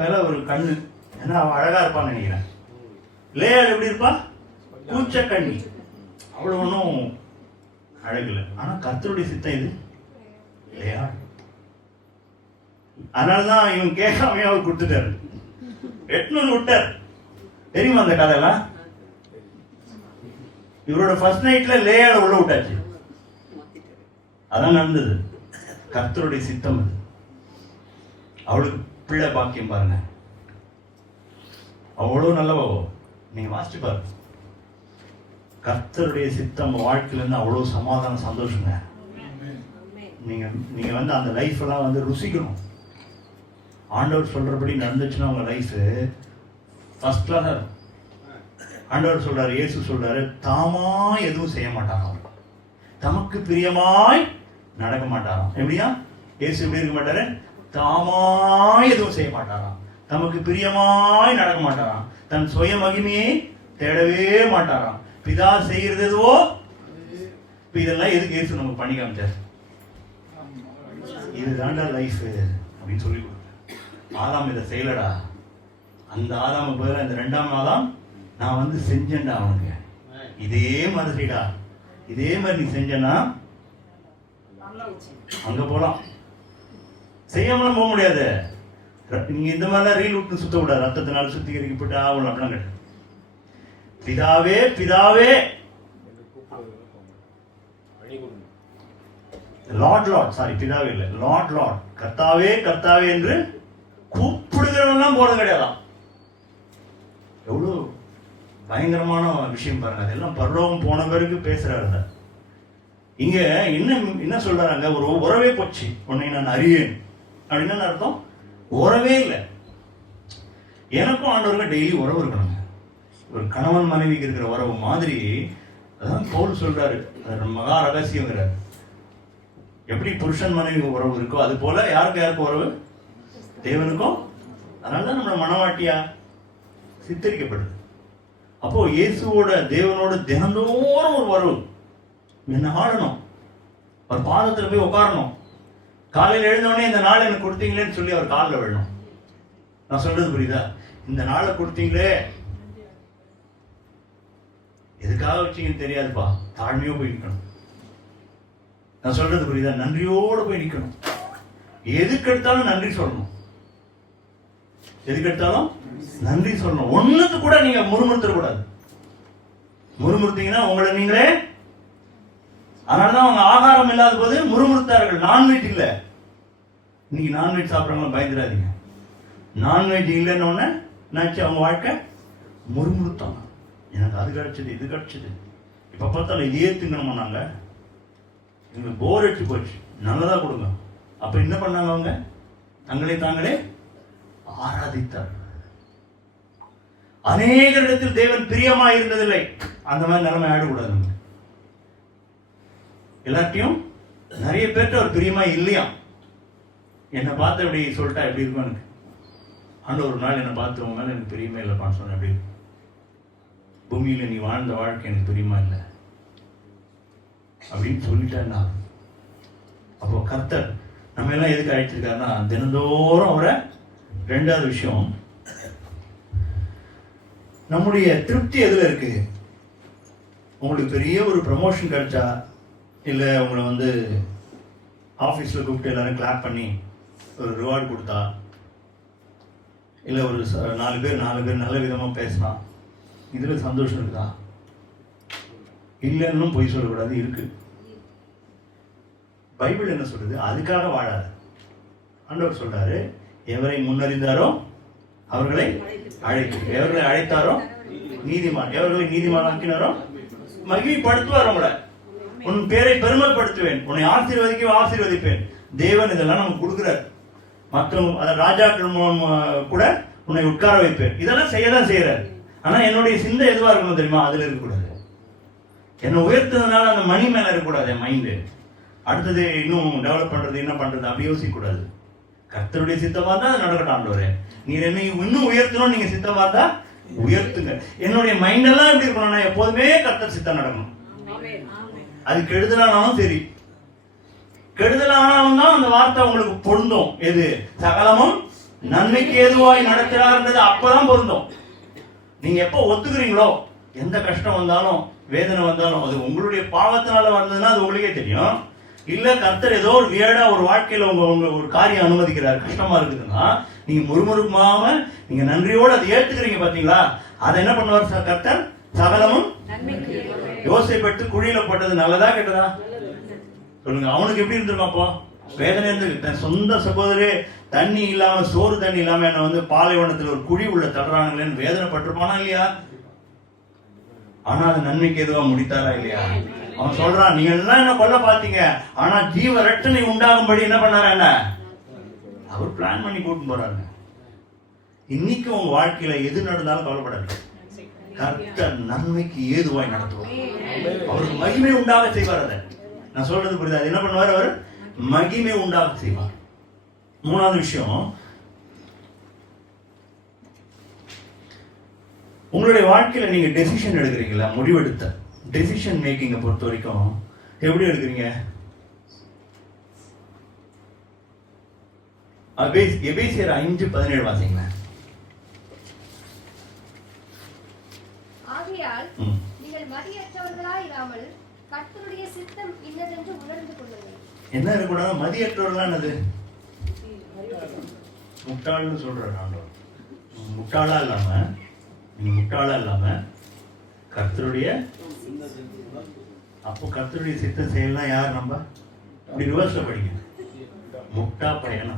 மேல ஒரு கண்ணு, ஏன்னா அவன் அழகா இருப்பான்னு நினைக்கிறேன். லேயாள் எப்படி இருப்பா? பூச்ச கண்ணி, அவ்வளவு ஒன்றும் அழகு இல்லை. ஆனா கர்த்தருடைய சித்தம் இது லேயாள். அதனாலதான் இவன் கேட்காம அவர் கொடுத்துட்டாரு, 800 விட்டார். தெரியுமா அந்த கதையெல்லாம்? இவரோட ஃபர்ஸ்ட் நைட்ல லேயாள உள்ள விட்டாச்சு. அதான் நடந்தது. கர்த்தருடைய சித்தம் அது. அவளுக்கு பிள்ளை பாக்கியம் பாருங்க, அவ்வளவு நல்லவோ. நீங்க வாசிச்சு பாருங்க, கர்த்தருடைய சித்தம் வாழ்க்கையில இருந்து அவ்வளவு சமாதானம், சந்தோஷங்க. நீங்க வந்து அந்த லைஃப் எல்லாம் வந்து ருசிக்கணும். ஆண்டவர் சொல்றபடி நடந்துச்சுன்னா உங்க லைஃப் ஃபர்ஸ்ட் கிளாஸ் இருக்கும். ஆண்டவர் சொல்றாரு, இயேசு சொல்றாரு, தாமா எதுவும் செய்ய மாட்டாராம், தமக்கு பிரியமாய் நடக்க மாட்டாராம். எப்படியா? இயேசு எப்படி இருக்க மாட்டாரு? தாமா எதுவும் செய்ய மாட்டாராம், தமக்கு பிரியமாய் நடக்க மாட்டாராம், தன் சுய மகிமையை தேடவே மாட்டாராம், பிதா செய்யறதோ. இதெல்லாம் எதுக்கு இயேசு நமக்கு பண்ணி காமிச்சார்? இதுதான்டா லைஃப் அப்படின்னு சொல்லி கொடுத்தார். ஆதாம் இதை செய்யலடா, அந்த ஆதாமுக்கு பதிலாக இந்த 2ஆம் ஆதாம் நான் வந்து செஞ்சேன்டா அவனுக்கு. இதே மாதிரிடா, இதே மாதிரி நீ செஞ்சனா அங்க போலாம். செய்யாமலாம் போக முடியாது. நீங்க இந்த மாதிரிலாம் ரீல் விட்டு சுத்த கூடாது. ரத்தத்தினால சுத்திகரிக்கப்பட்டு ஆகணும் அப்படிலாம் கேட்டு, பிதாவே பிதாவே, பிதாவே இல்லை, லார்ட் கர்த்தாவே கர்த்தாவே என்று கூப்பிடுகிறவெல்லாம் போறது கிடையாதான். எவ்வளவு பயங்கரமான விஷயம் பாருங்க. அதெல்லாம் பரலோகம் போன பிறகு பேசுறாரு. இங்க என்ன சொல்றாங்க? ஒரு உறவே போச்சு, உன்னை நான் அறியேன் அப்படின்னு அர்த்தம். உறவே இல்லை. எனக்கும் ஆண்டவருக்கு டெய்லி உறவு இருக்கணுங்க. ஒரு கணவன் மனைவிக்கு இருக்கிற உறவு மாதிரி அதான் பவுல் சொல்றாரு, மகா ரகசியங்கிறார். எப்படி புருஷன் மனைவி உறவு இருக்கோ அது போல யாருக்கு உறவு? தேவனுக்கும். அதனாலதான் நம்மள மனவாட்டியா சித்தரிக்கப்படுது. அப்போ இயேசுவோட தேவனோட தினந்தோறும் ஒரு உறவு. என்ன ஆடணும், ஒரு பாதத்துல போய் உட்காரணும், காலையில் எழுந்தோடனே இந்த நாள் எனக்கு கொடுத்தீங்களேன்னு சொல்லி அவர் காலில் விழணும். நான் சொல்றது புரியுதா? இந்த நாளை கொடுத்தீங்களே, எதுக்காக வச்சீங்கன்னு தெரியாதுப்பா, தாழ்மையோ போய் நிற்கணும். நான் சொல்றது புரியுதா? நன்றியோடு போய் நிற்கணும். எதுக்கு எடுத்தாலும் நன்றி சொல்லணும். எதுக்கு எடுத்தாலும் நன்றி சொல்லணும். ஒண்ணுக்கு கூட நீங்க முறுமுறுத்த கூடாது. முறுமுறுத்தீங்கன்னா உங்களை நீங்களே. அதனாலதான் அவங்க ஆகாரம் இல்லாத போது முறுமுறுத்தார்கள். நான்வெஜ் இல்ல. இன்னைக்கு நான்வெஜ் சாப்பிட்றவங்க பயந்துடாதீங்க. நான்வெஜ் இல்லைன்னு ஒண்ணு நினைச்சு அவங்க வாழ்க்கை முறுமுறுத்தாங்க. எனக்கு அது கிடைச்சது, இது கிடைச்சது, இப்ப பார்த்தாலும் இதே திங்கணுமா, நாங்க எங்களுக்கு போர் அடிச்சு போச்சு, நல்லதா கொடுங்க. அப்ப என்ன பண்ணாங்க? அவங்க தங்களை தாங்களே ஆராதித்தார். அநேகரிடத்தில் தேவன் பிரியமா இருந்ததில்லை. அந்த மாதிரி நிலைமை ஆயிடக்கூடாது. நம்ம எல்லாத்தையும் நிறைய பேர்ட்ட ஒரு பிரியமா இல்லையா? என்னை பார்த்து எப்படி சொல்லிட்டா எப்படி இருக்கும் எனக்கு? ஆண்டு ஒரு நாள் என்னை பார்த்து உங்க மேல எனக்கு பிரியமே இல்லைப்பான்னு சொன்ன, எப்படி பூமியில நீ வாழ்ந்த வாழ்க்கை எனக்கு பிரியமா இல்லை அப்படின்னு சொல்லிட்டேன்னா, அப்போ கர்த்தர் நம்ம எல்லாம் எதுக்கு அழைச்சிருக்காருன்னா, தினந்தோறும் அவரை. ரெண்டாவது விஷயம், நம்முடைய திருப்தி எதுல இருக்கு? உங்களுக்கு பெரிய ஒரு ப்ரமோஷன் கிடைச்சா, இல்ல உங்களை வந்து ஆபீஸ்ல கூப்பிட்டு எல்லாரும் கிளாப் பண்ணி ஒரு ரிவார்டு கொடுத்தா, இல்ல ஒரு 4 பேர் நல்ல விதமா பேசினா, இதுல சந்தோஷம் இருக்குதா? இல்லைன்னு போய் சொல்லக்கூடாது, இருக்கு. பைபிள் என்ன சொல்றது? அதுக்காக வாழாது. ஆண்டவர் சொல்றாரு, எவரை முன்னறிந்தாரோ அவர்களை அழைத்து, எவர்களை அழைத்தாரோ நீதிமான், எவர்களை நீதிமான் ஆக்கினாரோ மகிமைப்படுத்துவார். உங்களை உன் பேரை பெருமைப்படுத்துவேன், உன்னை ஆசீர்வதிப்பேன். தேவன் இதெல்லாம் நமக்கு கொடுக்கிறார். மற்ற ராஜாக்கள் மூலம் கூட உன்னை உட்கார வைப்பேன். இதெல்லாம் செய்யதான் செய்யறாரு. ஆனா என்னுடைய சிந்தை எதுவா இருக்கணும் தெரியுமா? அதுல இருக்கக்கூடாது. என்னை உயர்த்ததுனால அந்த மணி மேல இருக்கக்கூடாது என் மைண்டு. அடுத்தது இன்னும் டெவலப் பண்றது, என்ன பண்றது அப்படி யோசிக்க கூடாது. கர்த்தருடைய சித்தமா தான் அது நடக்கட்டும் ஆண்டவரே. நீர் என்னை இன்னும் உயர்த்தணும், நீங்க சித்தமா தான் உயர்த்துங்க. என்னுடைய மைண்ட் எல்லாம் எப்படி இருக்கணும்னா எப்போதுமே கர்த்தர் சித்தம் நடக்கணும். அது கெடுதலானாலும் சரி, கெடுதலானாலும் தான் அந்த வார்த்தை உங்களுக்கு பொருந்தும். எது? சகலமும் நன்மைக்கு ஏதுவாய் நடக்கிறார்ன்றது அப்பதான் பொருந்தும். நீங்க எப்ப ஒத்துக்கிறீங்களோ, எந்த கஷ்டம் வந்தாலும் வேதனை வந்தாலும் அது உங்களுடைய பாவத்தினால வந்ததுன்னா அது உங்களுக்கே தெரியும். இல்ல கர்த்தர் ஏதோ ஒரு வியடா ஒரு வாழ்க்கையில உங்க ஒரு காரியம் அனுமதிக்கிறார், கஷ்டமா இருக்குதுன்னா நீங்க முறுமுறுக்காம நீங்க நன்றியோடு அதை ஏத்துக்கிறீங்க பாத்தீங்களா? அதை என்ன பண்ணுவார் கர்த்தர்? சகலமும் யோசைப்பட்டு குழியில போட்டது நல்லதா கெட்டதா சொல்லுங்க. அவனுக்கு எப்படி இருந்திருக்கும் அப்போ? வேதனை இருந்து தன் சொந்த சகோதரே தண்ணி இல்லாம, சோறு தண்ணி இல்லாம என்ன வந்து பாலைவனத்துல ஒரு குழி உள்ள தடுறாங்களேன்னு வேதனை பட்டிருப்பானா இல்லையா? ஆனா அது நன்மைக்கு எதுவா முடித்தாரா இல்லையா? அவன் சொல்றான், நீங்க எல்லாம் என்ன கொல்ல பாத்தீங்க, ஆனா ஜீவ ரட்சணை உண்டாகும்படி என்ன பண்ணாரு? என்ன அவர் பிளான் பண்ணி கூட்டு போறாரு. இன்னைக்கு உங்க வாழ்க்கையில எது நடந்தாலும் கவலைப்படாது. கர்த்தர் நன்மைக்கு ஏதுவாய் நடத்துவார். அவருக்கு மகிமை உண்டாக செய்வார். அதை நான் சொல்றது புரியுதா? என்ன பண்ணுவார்? அவர் மகிமை உண்டாக செய்வார். மூணாவது விஷயம், உங்களுடைய வாழ்க்கையில நீங்க டெசிஷன் எடுக்கிறீங்களா? முடிவெடுத்த டெசிஷன் மேக்கிங்கை பொறுத்த வரைக்கும் எப்படி எடுக்கிறீங்க? எபேசியர் 5:17 வாசிங்க. ஆகையால் நீங்கள் மதியற்றவர்களாய் இராமல் கர்த்தருடைய சித்தம் இன்னதென்று உணர்ந்து கொள்ளுங்கள். என்ன இருக்கக்கூடாது? மதியற்றவர்களா என்னது? முட்டாள்னு சொல்றாரு ஆண்டவர். முட்டாளா இல்லாம கர்த்தருடைய, அப்போ கர்த்தருடைய சித்தம் செய்யலாம். யார்? நம்ம இப்படி ரிவர்ஸ்ல படிங்க. முட்டா பையனா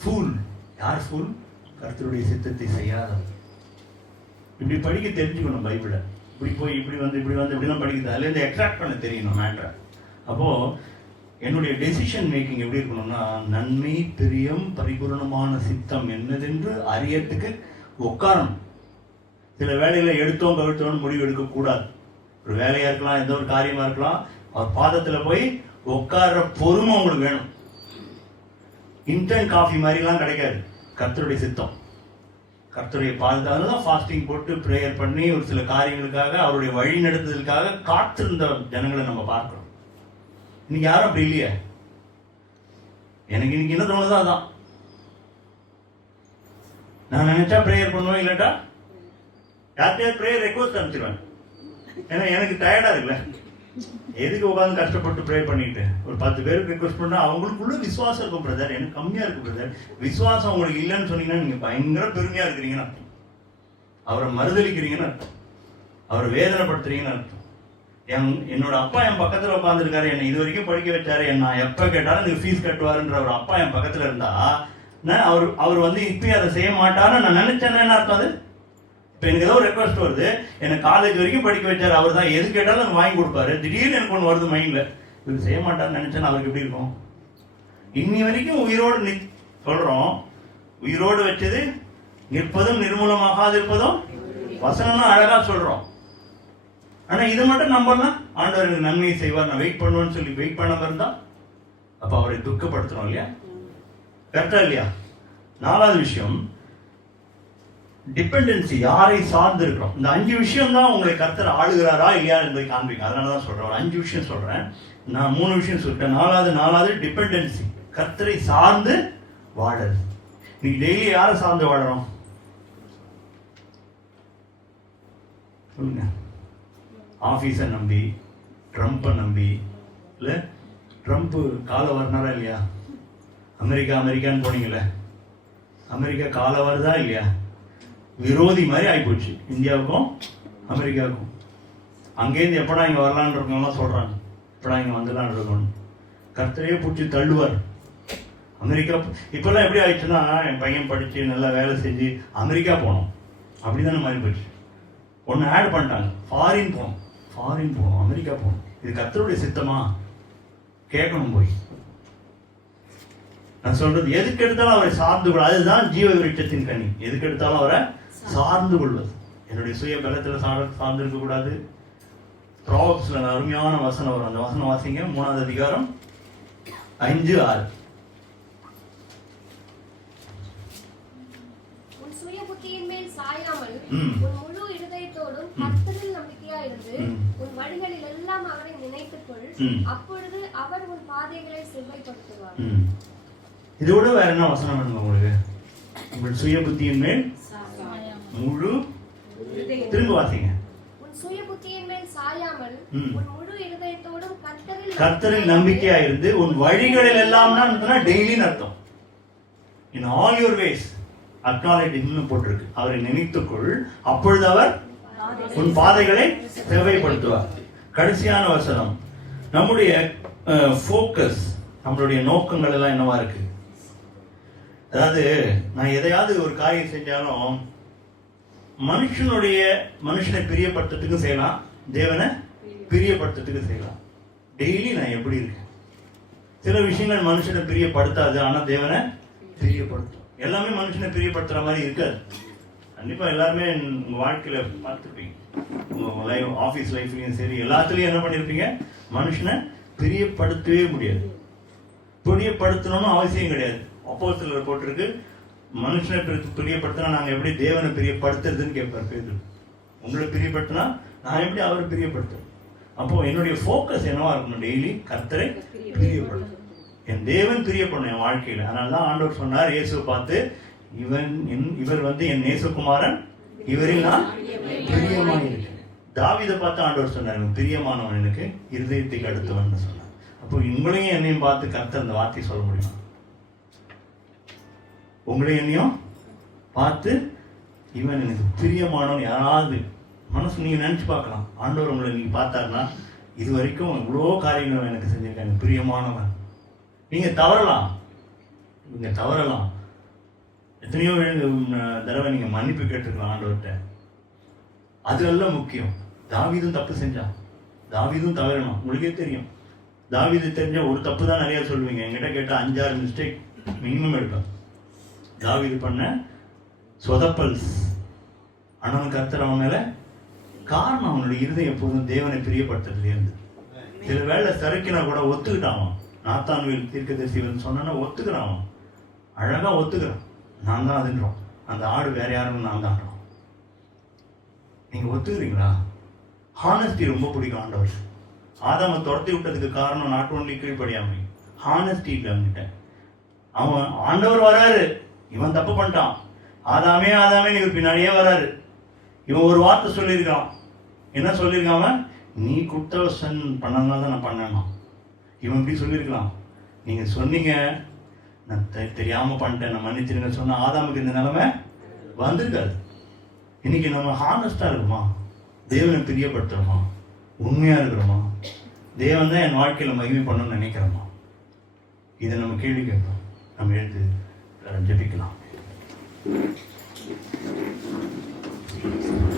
ஃபூல். யார் ஃபூல்? கர்த்தருடைய சித்தத்தை செய்யாதவன். இப்படி படிக்க தெரிஞ்சுக்கணும் பைபிளை. இப்படி போய் இப்படி வந்து இப்படிலாம் படிக்கிறது. அதுல இருந்து எக்ஸ்ட்ராக்ட் பண்ண தெரியணும் மேட்டரை. அப்போ என்னுடைய டெசிஷன் மேக்கிங் எப்படி இருக்கணும்னா, நன்மை பிரியம் பரிபூர்ணமான சித்தம் என்னதென்று அறியத்துக்கு உட்காரணும். சில வேலையில எடுத்தோம் கவிழ்த்தோன்னு முடிவு எடுக்க கூடாது. ஒரு வேலையா இருக்கலாம், எந்த ஒரு காரியமா இருக்கலாம், அவர் பாதத்துல போய் உட்கார்ற பொறுமை உங்களுக்கு வேணும். இன்ஸ்டன்ட் காஃபி மாதிரிலாம் கிடைக்காது. கர்த்தருடைய சித்தம், கர்த்தருடைய பாதத்தால தான் ஃபாஸ்டிங் போட்டு ப்ரேயர் பண்ணி ஒரு சில காரியங்களுக்காக அவருடைய வழி நடத்துதலுக்காக காத்திருந்த ஜனங்களை நம்ம பார்க்கிறோம். இன்னைக்கு யாரும் அப்படி இல்லையே. எனக்கு இன்னைக்கு என்ன தோணுதோ அதான். நான் நினைச்சா ப்ரேயர் பண்ணுவேன், இல்லாட்டா யார்கிட்டயாவது ப்ரேயர் ரெக்வஸ்ட் அனுப்பிச்சிருவேன். ஏன்னா எனக்கு டயர்டா இருக்குல்ல, எதுக்கு உட்காந்து கஷ்டப்பட்டு ப்ரே பண்ணிட்டு ஒரு 10 பேருக்கு ரெக்வஸ்ட் பண்ணா அவங்களுக்குள்ள விசுவாசம் இருக்கும் பிரதர், எனக்கு கம்மியா இருக்கு பிரதர். விசுவாசம் உங்களுக்கு இல்லைன்னு சொன்னீங்கன்னா நீங்க பயங்கர பெருமையா இருக்கிறீங்கன்னு அர்த்தம். அவரை மறுதளிக்கிறீங்கன்னு அர்த்தம். அவரை வேதனைப்படுத்துறீங்கன்னு அர்த்தம். என்னோட அப்பா என் பக்கத்துல உட்காந்துருக்காரு, என்னை இது வரைக்கும் படிக்க வச்சாரு, நான் எப்ப கேட்டாலும் எனக்கு ஃபீஸ் கட்டுவாருன்ற ஒரு அப்பா என் பக்கத்துல இருந்தா அவர் வந்து இப்பயும் அதை செய்ய மாட்டாருன்னு நான் நினைச்சேன்னு என்ன அர்த்தம்? அது இப்போ எனக்கு ஏதோ ஒரு ரெக்வஸ்ட் வருது, எனக்கு காலேஜ் வரைக்கும் படிக்க வச்சாரு அவர் தான், எது கேட்டாலும் எனக்கு வாங்கி கொடுப்பாரு, திடீர்னு எனக்கு ஒன்று வருது மைண்ட்ல, இது செய்ய மாட்டாருன்னு நினைச்சேன்னு அவருக்கு எப்படி இருக்கும்? இன்னி வரைக்கும் உயிரோடு சொல்றோம், உயிரோடு வச்சது நிற்பதும் நிர்மூலமாகாது இருப்பதும் வசனம்னா அழகா சொல்றோம். ஆனா இது மட்டும் நம்பலாம், ஆண்டவர் எனக்கு நன்மையை செய்வார், நான் வெயிட் பண்ணுவேன்னு சொல்லி வெயிட் பண்ணாம இருந்தா அப்ப அவரை துக்கப்படுத்தணும் இல்லையா? கரெக்டா இல்லையா? 4வது விஷயம், டிபெண்டன்சி. யாரை சார்ந்து இருக்கிறோம். இந்த 5 விஷயம் தான் உங்களை கர்த்தர் ஆளுகிறாரா இல்லையா என்பதை காண்பிக்கும். அதனாலதான் சொல்றேன், ஒரு 5 விஷயம் சொல்றேன். நான் 3 விஷயம் சொல்லிட்டேன். 4வது டிபெண்டன்சி, கர்த்தரை சார்ந்து வாழறது. நீ டெய்லி யாரை சார்ந்து வாழறோம் சொல்லுங்க? ஆபீஸை நம்பி, ட்ரம்ப்பை நம்பி, இல்ல ட்ரம்ப் கால வரனாரா இல்லையா? அமெரிக்கான்னு போனீங்கல்ல, அமெரிக்கா கால வருதா இல்லையா? விரோதி மாதிரி ஆயிப்போச்சு இந்தியாவுக்கும் அமெரிக்காவுக்கும். அங்கேருந்து எப்படா இங்க வரலான்னு இருக்கவங்களாம் சொல்றாங்க, எப்படா இங்க வந்துடலான் இருக்கணும். கர்த்தரையே பிடிச்சி தள்ளுவார். அமெரிக்கா இப்பெல்லாம் எப்படி ஆயிடுச்சுன்னா, என் பையன் படிச்சு நல்லா வேலை செஞ்சு அமெரிக்கா போனோம் அப்படிதானே மாறி போச்சு. ஒன்னு ஆட் பண்ணிட்டாங்க, ஃபாரின் போகணும், அமெரிக்கா போகணும். இது கர்த்தருடைய சித்தமா? கேட்கணும் போய். நான் சொல்றது எதுக்கு எடுத்தாலும் அவரை சார்ந்து கொள்ள, அதுதான் ஜீவ விருட்சத்தின் கனி. எதுக்கு எடுத்தாலும் அவரை சார்ந்து கொள்வது. என்னுடைய சுய பலத்துல சார்ந்து இருக்க கூடாது. ப்ராவப்ஸ்ல அருமையான வசனம் வரும், அந்த வசனம் வாசிங்க. 3வது அதிகாரம் 5-6. உன் சுய புத்தியின் மேல் சாயாமல் உன் முழு இருதயத்தோடும் கர்த்தரில் நம்பிக்கையாயிருந்து உன் வழிகளில் எல்லாம் அவரை நினைத்துக்கொள், அப்பொழுது அவர் உன் பாதைகளை செவ்வாய்ப்படுத்துவார். இதோட வேற என்ன வசனம் வேணும் உங்களுக்கு? உங்கள் சுய புத்தியின் மேல் முழு, திரும்ப வாசிங்க. உன் சுய புத்தியின் மேல் சாயாமல் உன் முழு இருதயத்தோடும் கர்த்தரில் நம்பிக்கையாயிருந்து உன் வழிகளில் எல்லாம்னா டெய்லின்னு அர்த்தம். In all your ways acknowledge போட்டிருக்கு. அவரை நினைத்துக்கொள், அப்பொழுது அவர் உன் பாதைகளை செவ்வாய்ப்படுத்துவார். கடைசியான வசனம், நம்முடைய ஃபோக்கஸ், நம்மளுடைய நோக்கங்கள் எல்லாம் என்னவா இருக்கு? அதாவது நான் எதையாவது ஒரு காரியம் செஞ்சாலும் மனுஷனை பிரியப்படுத்துறதுக்கு செய்யலாம், தேவனை பிரியப்படுத்துறதுக்கு செய்யலாம். டெய்லி நான் எப்படி இருக்கேன்? சில விஷயங்கள் மனுஷனை பிரியப்படுத்தாது, ஆனா தேவனை பிரியப்படுத்தும். எல்லாமே மனுஷனை பிரியப்படுத்துற மாதிரி இருக்காது. கண்டிப்பா எல்லாருமே உங்க வாழ்க்கையில பார்த்துருப்பீங்க, உங்க லைஃப், ஆபீஸ் லைஃப்லயும் சரி, எல்லாத்துலயும் என்ன பண்ணிருப்பீங்க? மனுஷனை பிரியப்படுத்தவே முடியாது. பிரியப்படுத்தணும்னு அவசியம் கிடையாது. அப்போஸ்தலர் போட்டிருக்கு, மனுஷனை பிரியப்படுத்தினா நாங்க எப்படி தேவனை பிரியப்படுத்துறதுன்னு கேட்பார் பேதுரு. உங்களை பிரியப்படுத்தினா நான் எப்படி அவரை பிரியப்படுத்துறேன்? அப்போ என்னுடைய போக்கஸ் என்னவா இருக்கணும்? டெய்லி கர்த்தரை பிரியப்படுத்தும், என் தேவன் பிரியப்படணும் என் வாழ்க்கையில. அதனாலதான் ஆண்டவர் சொன்னார் இயேசுவை பார்த்து, இவர் என் நேசகுமாரன், இவரில் நான் பிரியமாய் இருக்கிறேன். தாவீதை பார்த்து ஆண்டவர் சொன்னார், பிரியமானவன் எனக்கு இருதயத்துக்கு அடுத்தவன் சொன்னார். அப்போ உங்களையும் என்னையும் பார்த்து கர்த்தர் அந்த வார்த்தை சொல்ல முடியுமா? உங்களையும் என்னையும் பார்த்து இவன் எனக்கு பிரியமானவன் யாராவது மனசு நீங்க நினைச்சு பார்க்கலாம். ஆண்டவர் உங்களை நீங்க பார்த்தாருன்னா, இது வரைக்கும் இவ்வளோ காரியங்கள் எனக்கு செஞ்சிருக்காங்க, பிரியமானவன். நீங்க தவறலாம், எத்தனையோ தடவை நீங்க மன்னிப்பு கேட்டுருக்கலாம் ஆண்டவர்கிட்ட. அது எல்லாம் முக்கியம். தாவீதும் தப்பு செஞ்சான், தாவீதும் தவறணும். உங்களுக்கே தெரியும், தாவீது தெரிஞ்ச ஒரு தப்பு தான் நிறைய சொல்லுவீங்க. என்கிட்ட கேட்ட 5-6 மிஸ்டேக் மினிமம் எடுப்பேன். தாவீது பண்ண சொதப்பல்ஸ், ஆனால் கர்த்தர் அவன் மேல காரணம் அவனுடைய இருதயம் எப்போதும் தேவனை பிரியப்படுத்துறதுல இருந்து. சில வேளை சறுக்கினா கூட ஒத்துக்கிட்டான். நாத்தான்வேல் தீர்க்கதரிசி சொன்னா ஒத்துக்கிறான், அழகா ஒத்துக்கிறான். நான் தான் அதுன்றோம், அந்த ஆடு வேற யாரும் நான் தான்றோம். நீங்க ஒத்துக்கிறீங்களா? ஹானஸ்டி ரொம்ப பிடிக்கும் ஆண்டவர். ஆதாம துரத்தி விட்டதுக்கு காரணம் நாட் ஒன்லி கீழ்படியாமை, ஹானஸ்டி இல்லை அவன்கிட்ட. அவன் ஆண்டவர் வராரு, இவன் தப்பு பண்ணிட்டான், ஆதாமே இவர் பின்னாடியே வராரு. இவன் ஒரு வார்த்தை சொல்லியிருக்கான். என்ன சொல்லியிருக்கான்? நீ குற்றவசன் பண்ணனால தான் நான் பண்ணணும். இவன் இப்படி சொல்லியிருக்கலாம், நீங்க சொன்னீங்க நான் தெரியாம பண்ணிட்டேன், நான் மன்னிச்சிருங்க சொன்ன ஆதாமுக்கு இந்த நிலைமை வந்திருக்காது. இன்னைக்கு நம்ம ஹானஸ்டா இருக்குமா? தேவனை பிரியப்படுத்துறோமா? உண்மையா இருக்கிறோமா? தேவன் தான் என் வாழ்க்கையில மகிமை பண்ணணும்னு நினைக்கிறோமா? இதை நம்ம கேள்வி கேட்போம். நம்ம எழுந்து ஜெபிக்கலாம்.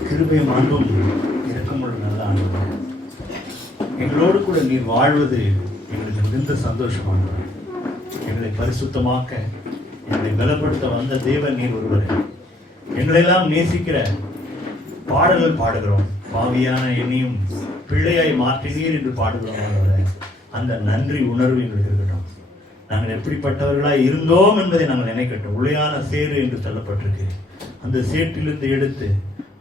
கிருபையும் அன்பும் இரக்கமுள்ள நல்ல ஆண்டவரே, எங்களோடு கூட நீர் வாழ்வது எங்களுக்கு மிகுந்த சந்தோஷமானவர். எங்களை பரிசுத்தமாக்க, எங்களை பலப்படுத்த வந்த தேவன் நீர் ஒருவரே. எங்களெல்லாம் நேசிக்கிற பாடல்கள் பாடுகிறோம். பாவியான என்னையும் பிள்ளையாய் மாற்றினீர் என்று பாடுகிறோம். அந்த நன்றி உணர்வு எங்களுக்கு இருக்கட்டும். நாங்கள் எப்படிப்பட்டவர்களாய் இருந்தோம் என்பதை நாங்கள் நினைக்கட்டும். உளையான சேரு என்று சொல்லப்பட்டிருக்கு. அந்த சேற்றிலிருந்து எடுத்து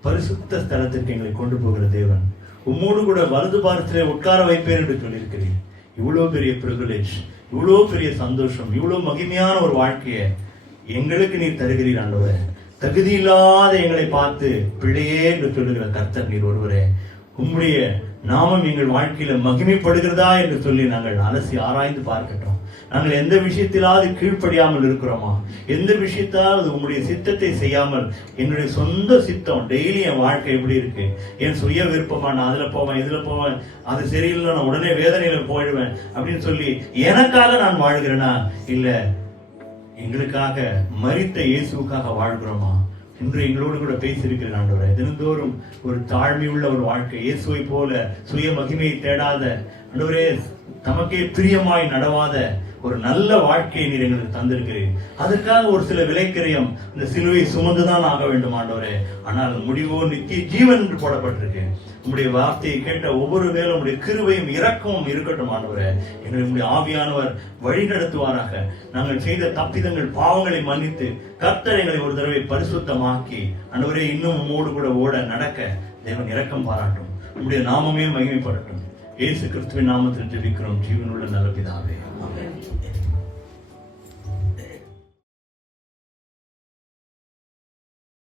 பரிசுத்த ஸ்தலத்திற்கு எங்களை கொண்டு போகிற தேவன், உம்மோடு கூட வலது பாரத்திலே உட்கார வைப்பேன் என்று சொல்லியிருக்கிறேன். இவ்வளோ பெரிய பிரிவிலேஜ், இவ்வளோ பெரிய சந்தோஷம், இவ்வளோ மகிமையான ஒரு வாழ்க்கையை எங்களுக்கு நீர் தருகிறீர் ஆண்டவரே. தகுதி இல்லாத எங்களை பார்த்து பிள்ளையே என்று சொல்லுகிற கர்த்தர் நீர் ஒருவரே. உம்முடைய நாமம் எங்கள் வாழ்க்கையில மகிமைப்படுகிறதா என்று சொல்லி நாங்கள் அலசி ஆராய்ந்து பார்க்கட்டும். நாங்கள் எந்த விஷயத்திலாவது கீழ்ப்படியாமல் இருக்கிறோமா? எந்த விஷயத்தாவது உங்களுடைய சித்தத்தை செய்யாமல், என்னுடைய சொந்த சித்தம் டெய்லி என் வாழ்க்கை எப்படி இருக்கு, என் சுய விருப்பமா, நான் அதுல போவேன் இதுல போவேன், அது சரியில்லை நான் உடனே வேதனையில போயிடுவேன் அப்படின்னு சொல்லி எனக்காக நான் வாழ்கிறேனா? இல்ல எங்களுக்காக மரித்த இயேசுக்காக வாழ்கிறோமா? இன்று எங்களோடு கூட பேசியிருக்கிறேன் ஆண்டவரே. தினந்தோறும் ஒரு தாழ்மை உள்ள ஒரு வாழ்க்கை, இயேசுவை போல சுய மகிமையை தேடாத ஆண்டவரே, தமக்கே பிரியமாய் நடவாத ஒரு நல்ல வாழ்க்கையை நீர் எங்களுக்கு தந்திருக்கிறீர். அதற்காக ஒரு சில விலைக்கிரயம், இந்த சிலுவை சுமந்துதான் ஆக வேண்டும் ஆண்டவரே. ஆனால் முடிவோ நித்திய ஜீவன் என்று போடப்பட்டிருக்கு. உங்களுடைய வார்த்தையை கேட்ட ஒவ்வொரு வேளும் உங்களுடைய கிருபையும் இரக்கமும் இருக்கட்டும் ஆண்டவரே. எங்களுடைய ஆவியானவர் வழி நடத்துவாராக. நாங்கள் செய்த தப்பிதங்கள் பாவங்களை மன்னித்து கர்த்தர் எங்களை ஒரு தடவை பரிசுத்தமாக்கி ஆண்டவரே இன்னும் உம்மோடு கூட ஓட நடக்க தேவன் இரக்கம் பாராட்டும். உங்களுடைய நாமமே மகிமைப்படட்டும். இயேசு கிறிஸ்துவின் நாமத்தில் ஜெபிக்கிறோம் ஜீவனுள்ள நல்ல பிதாவே. ஆமென்.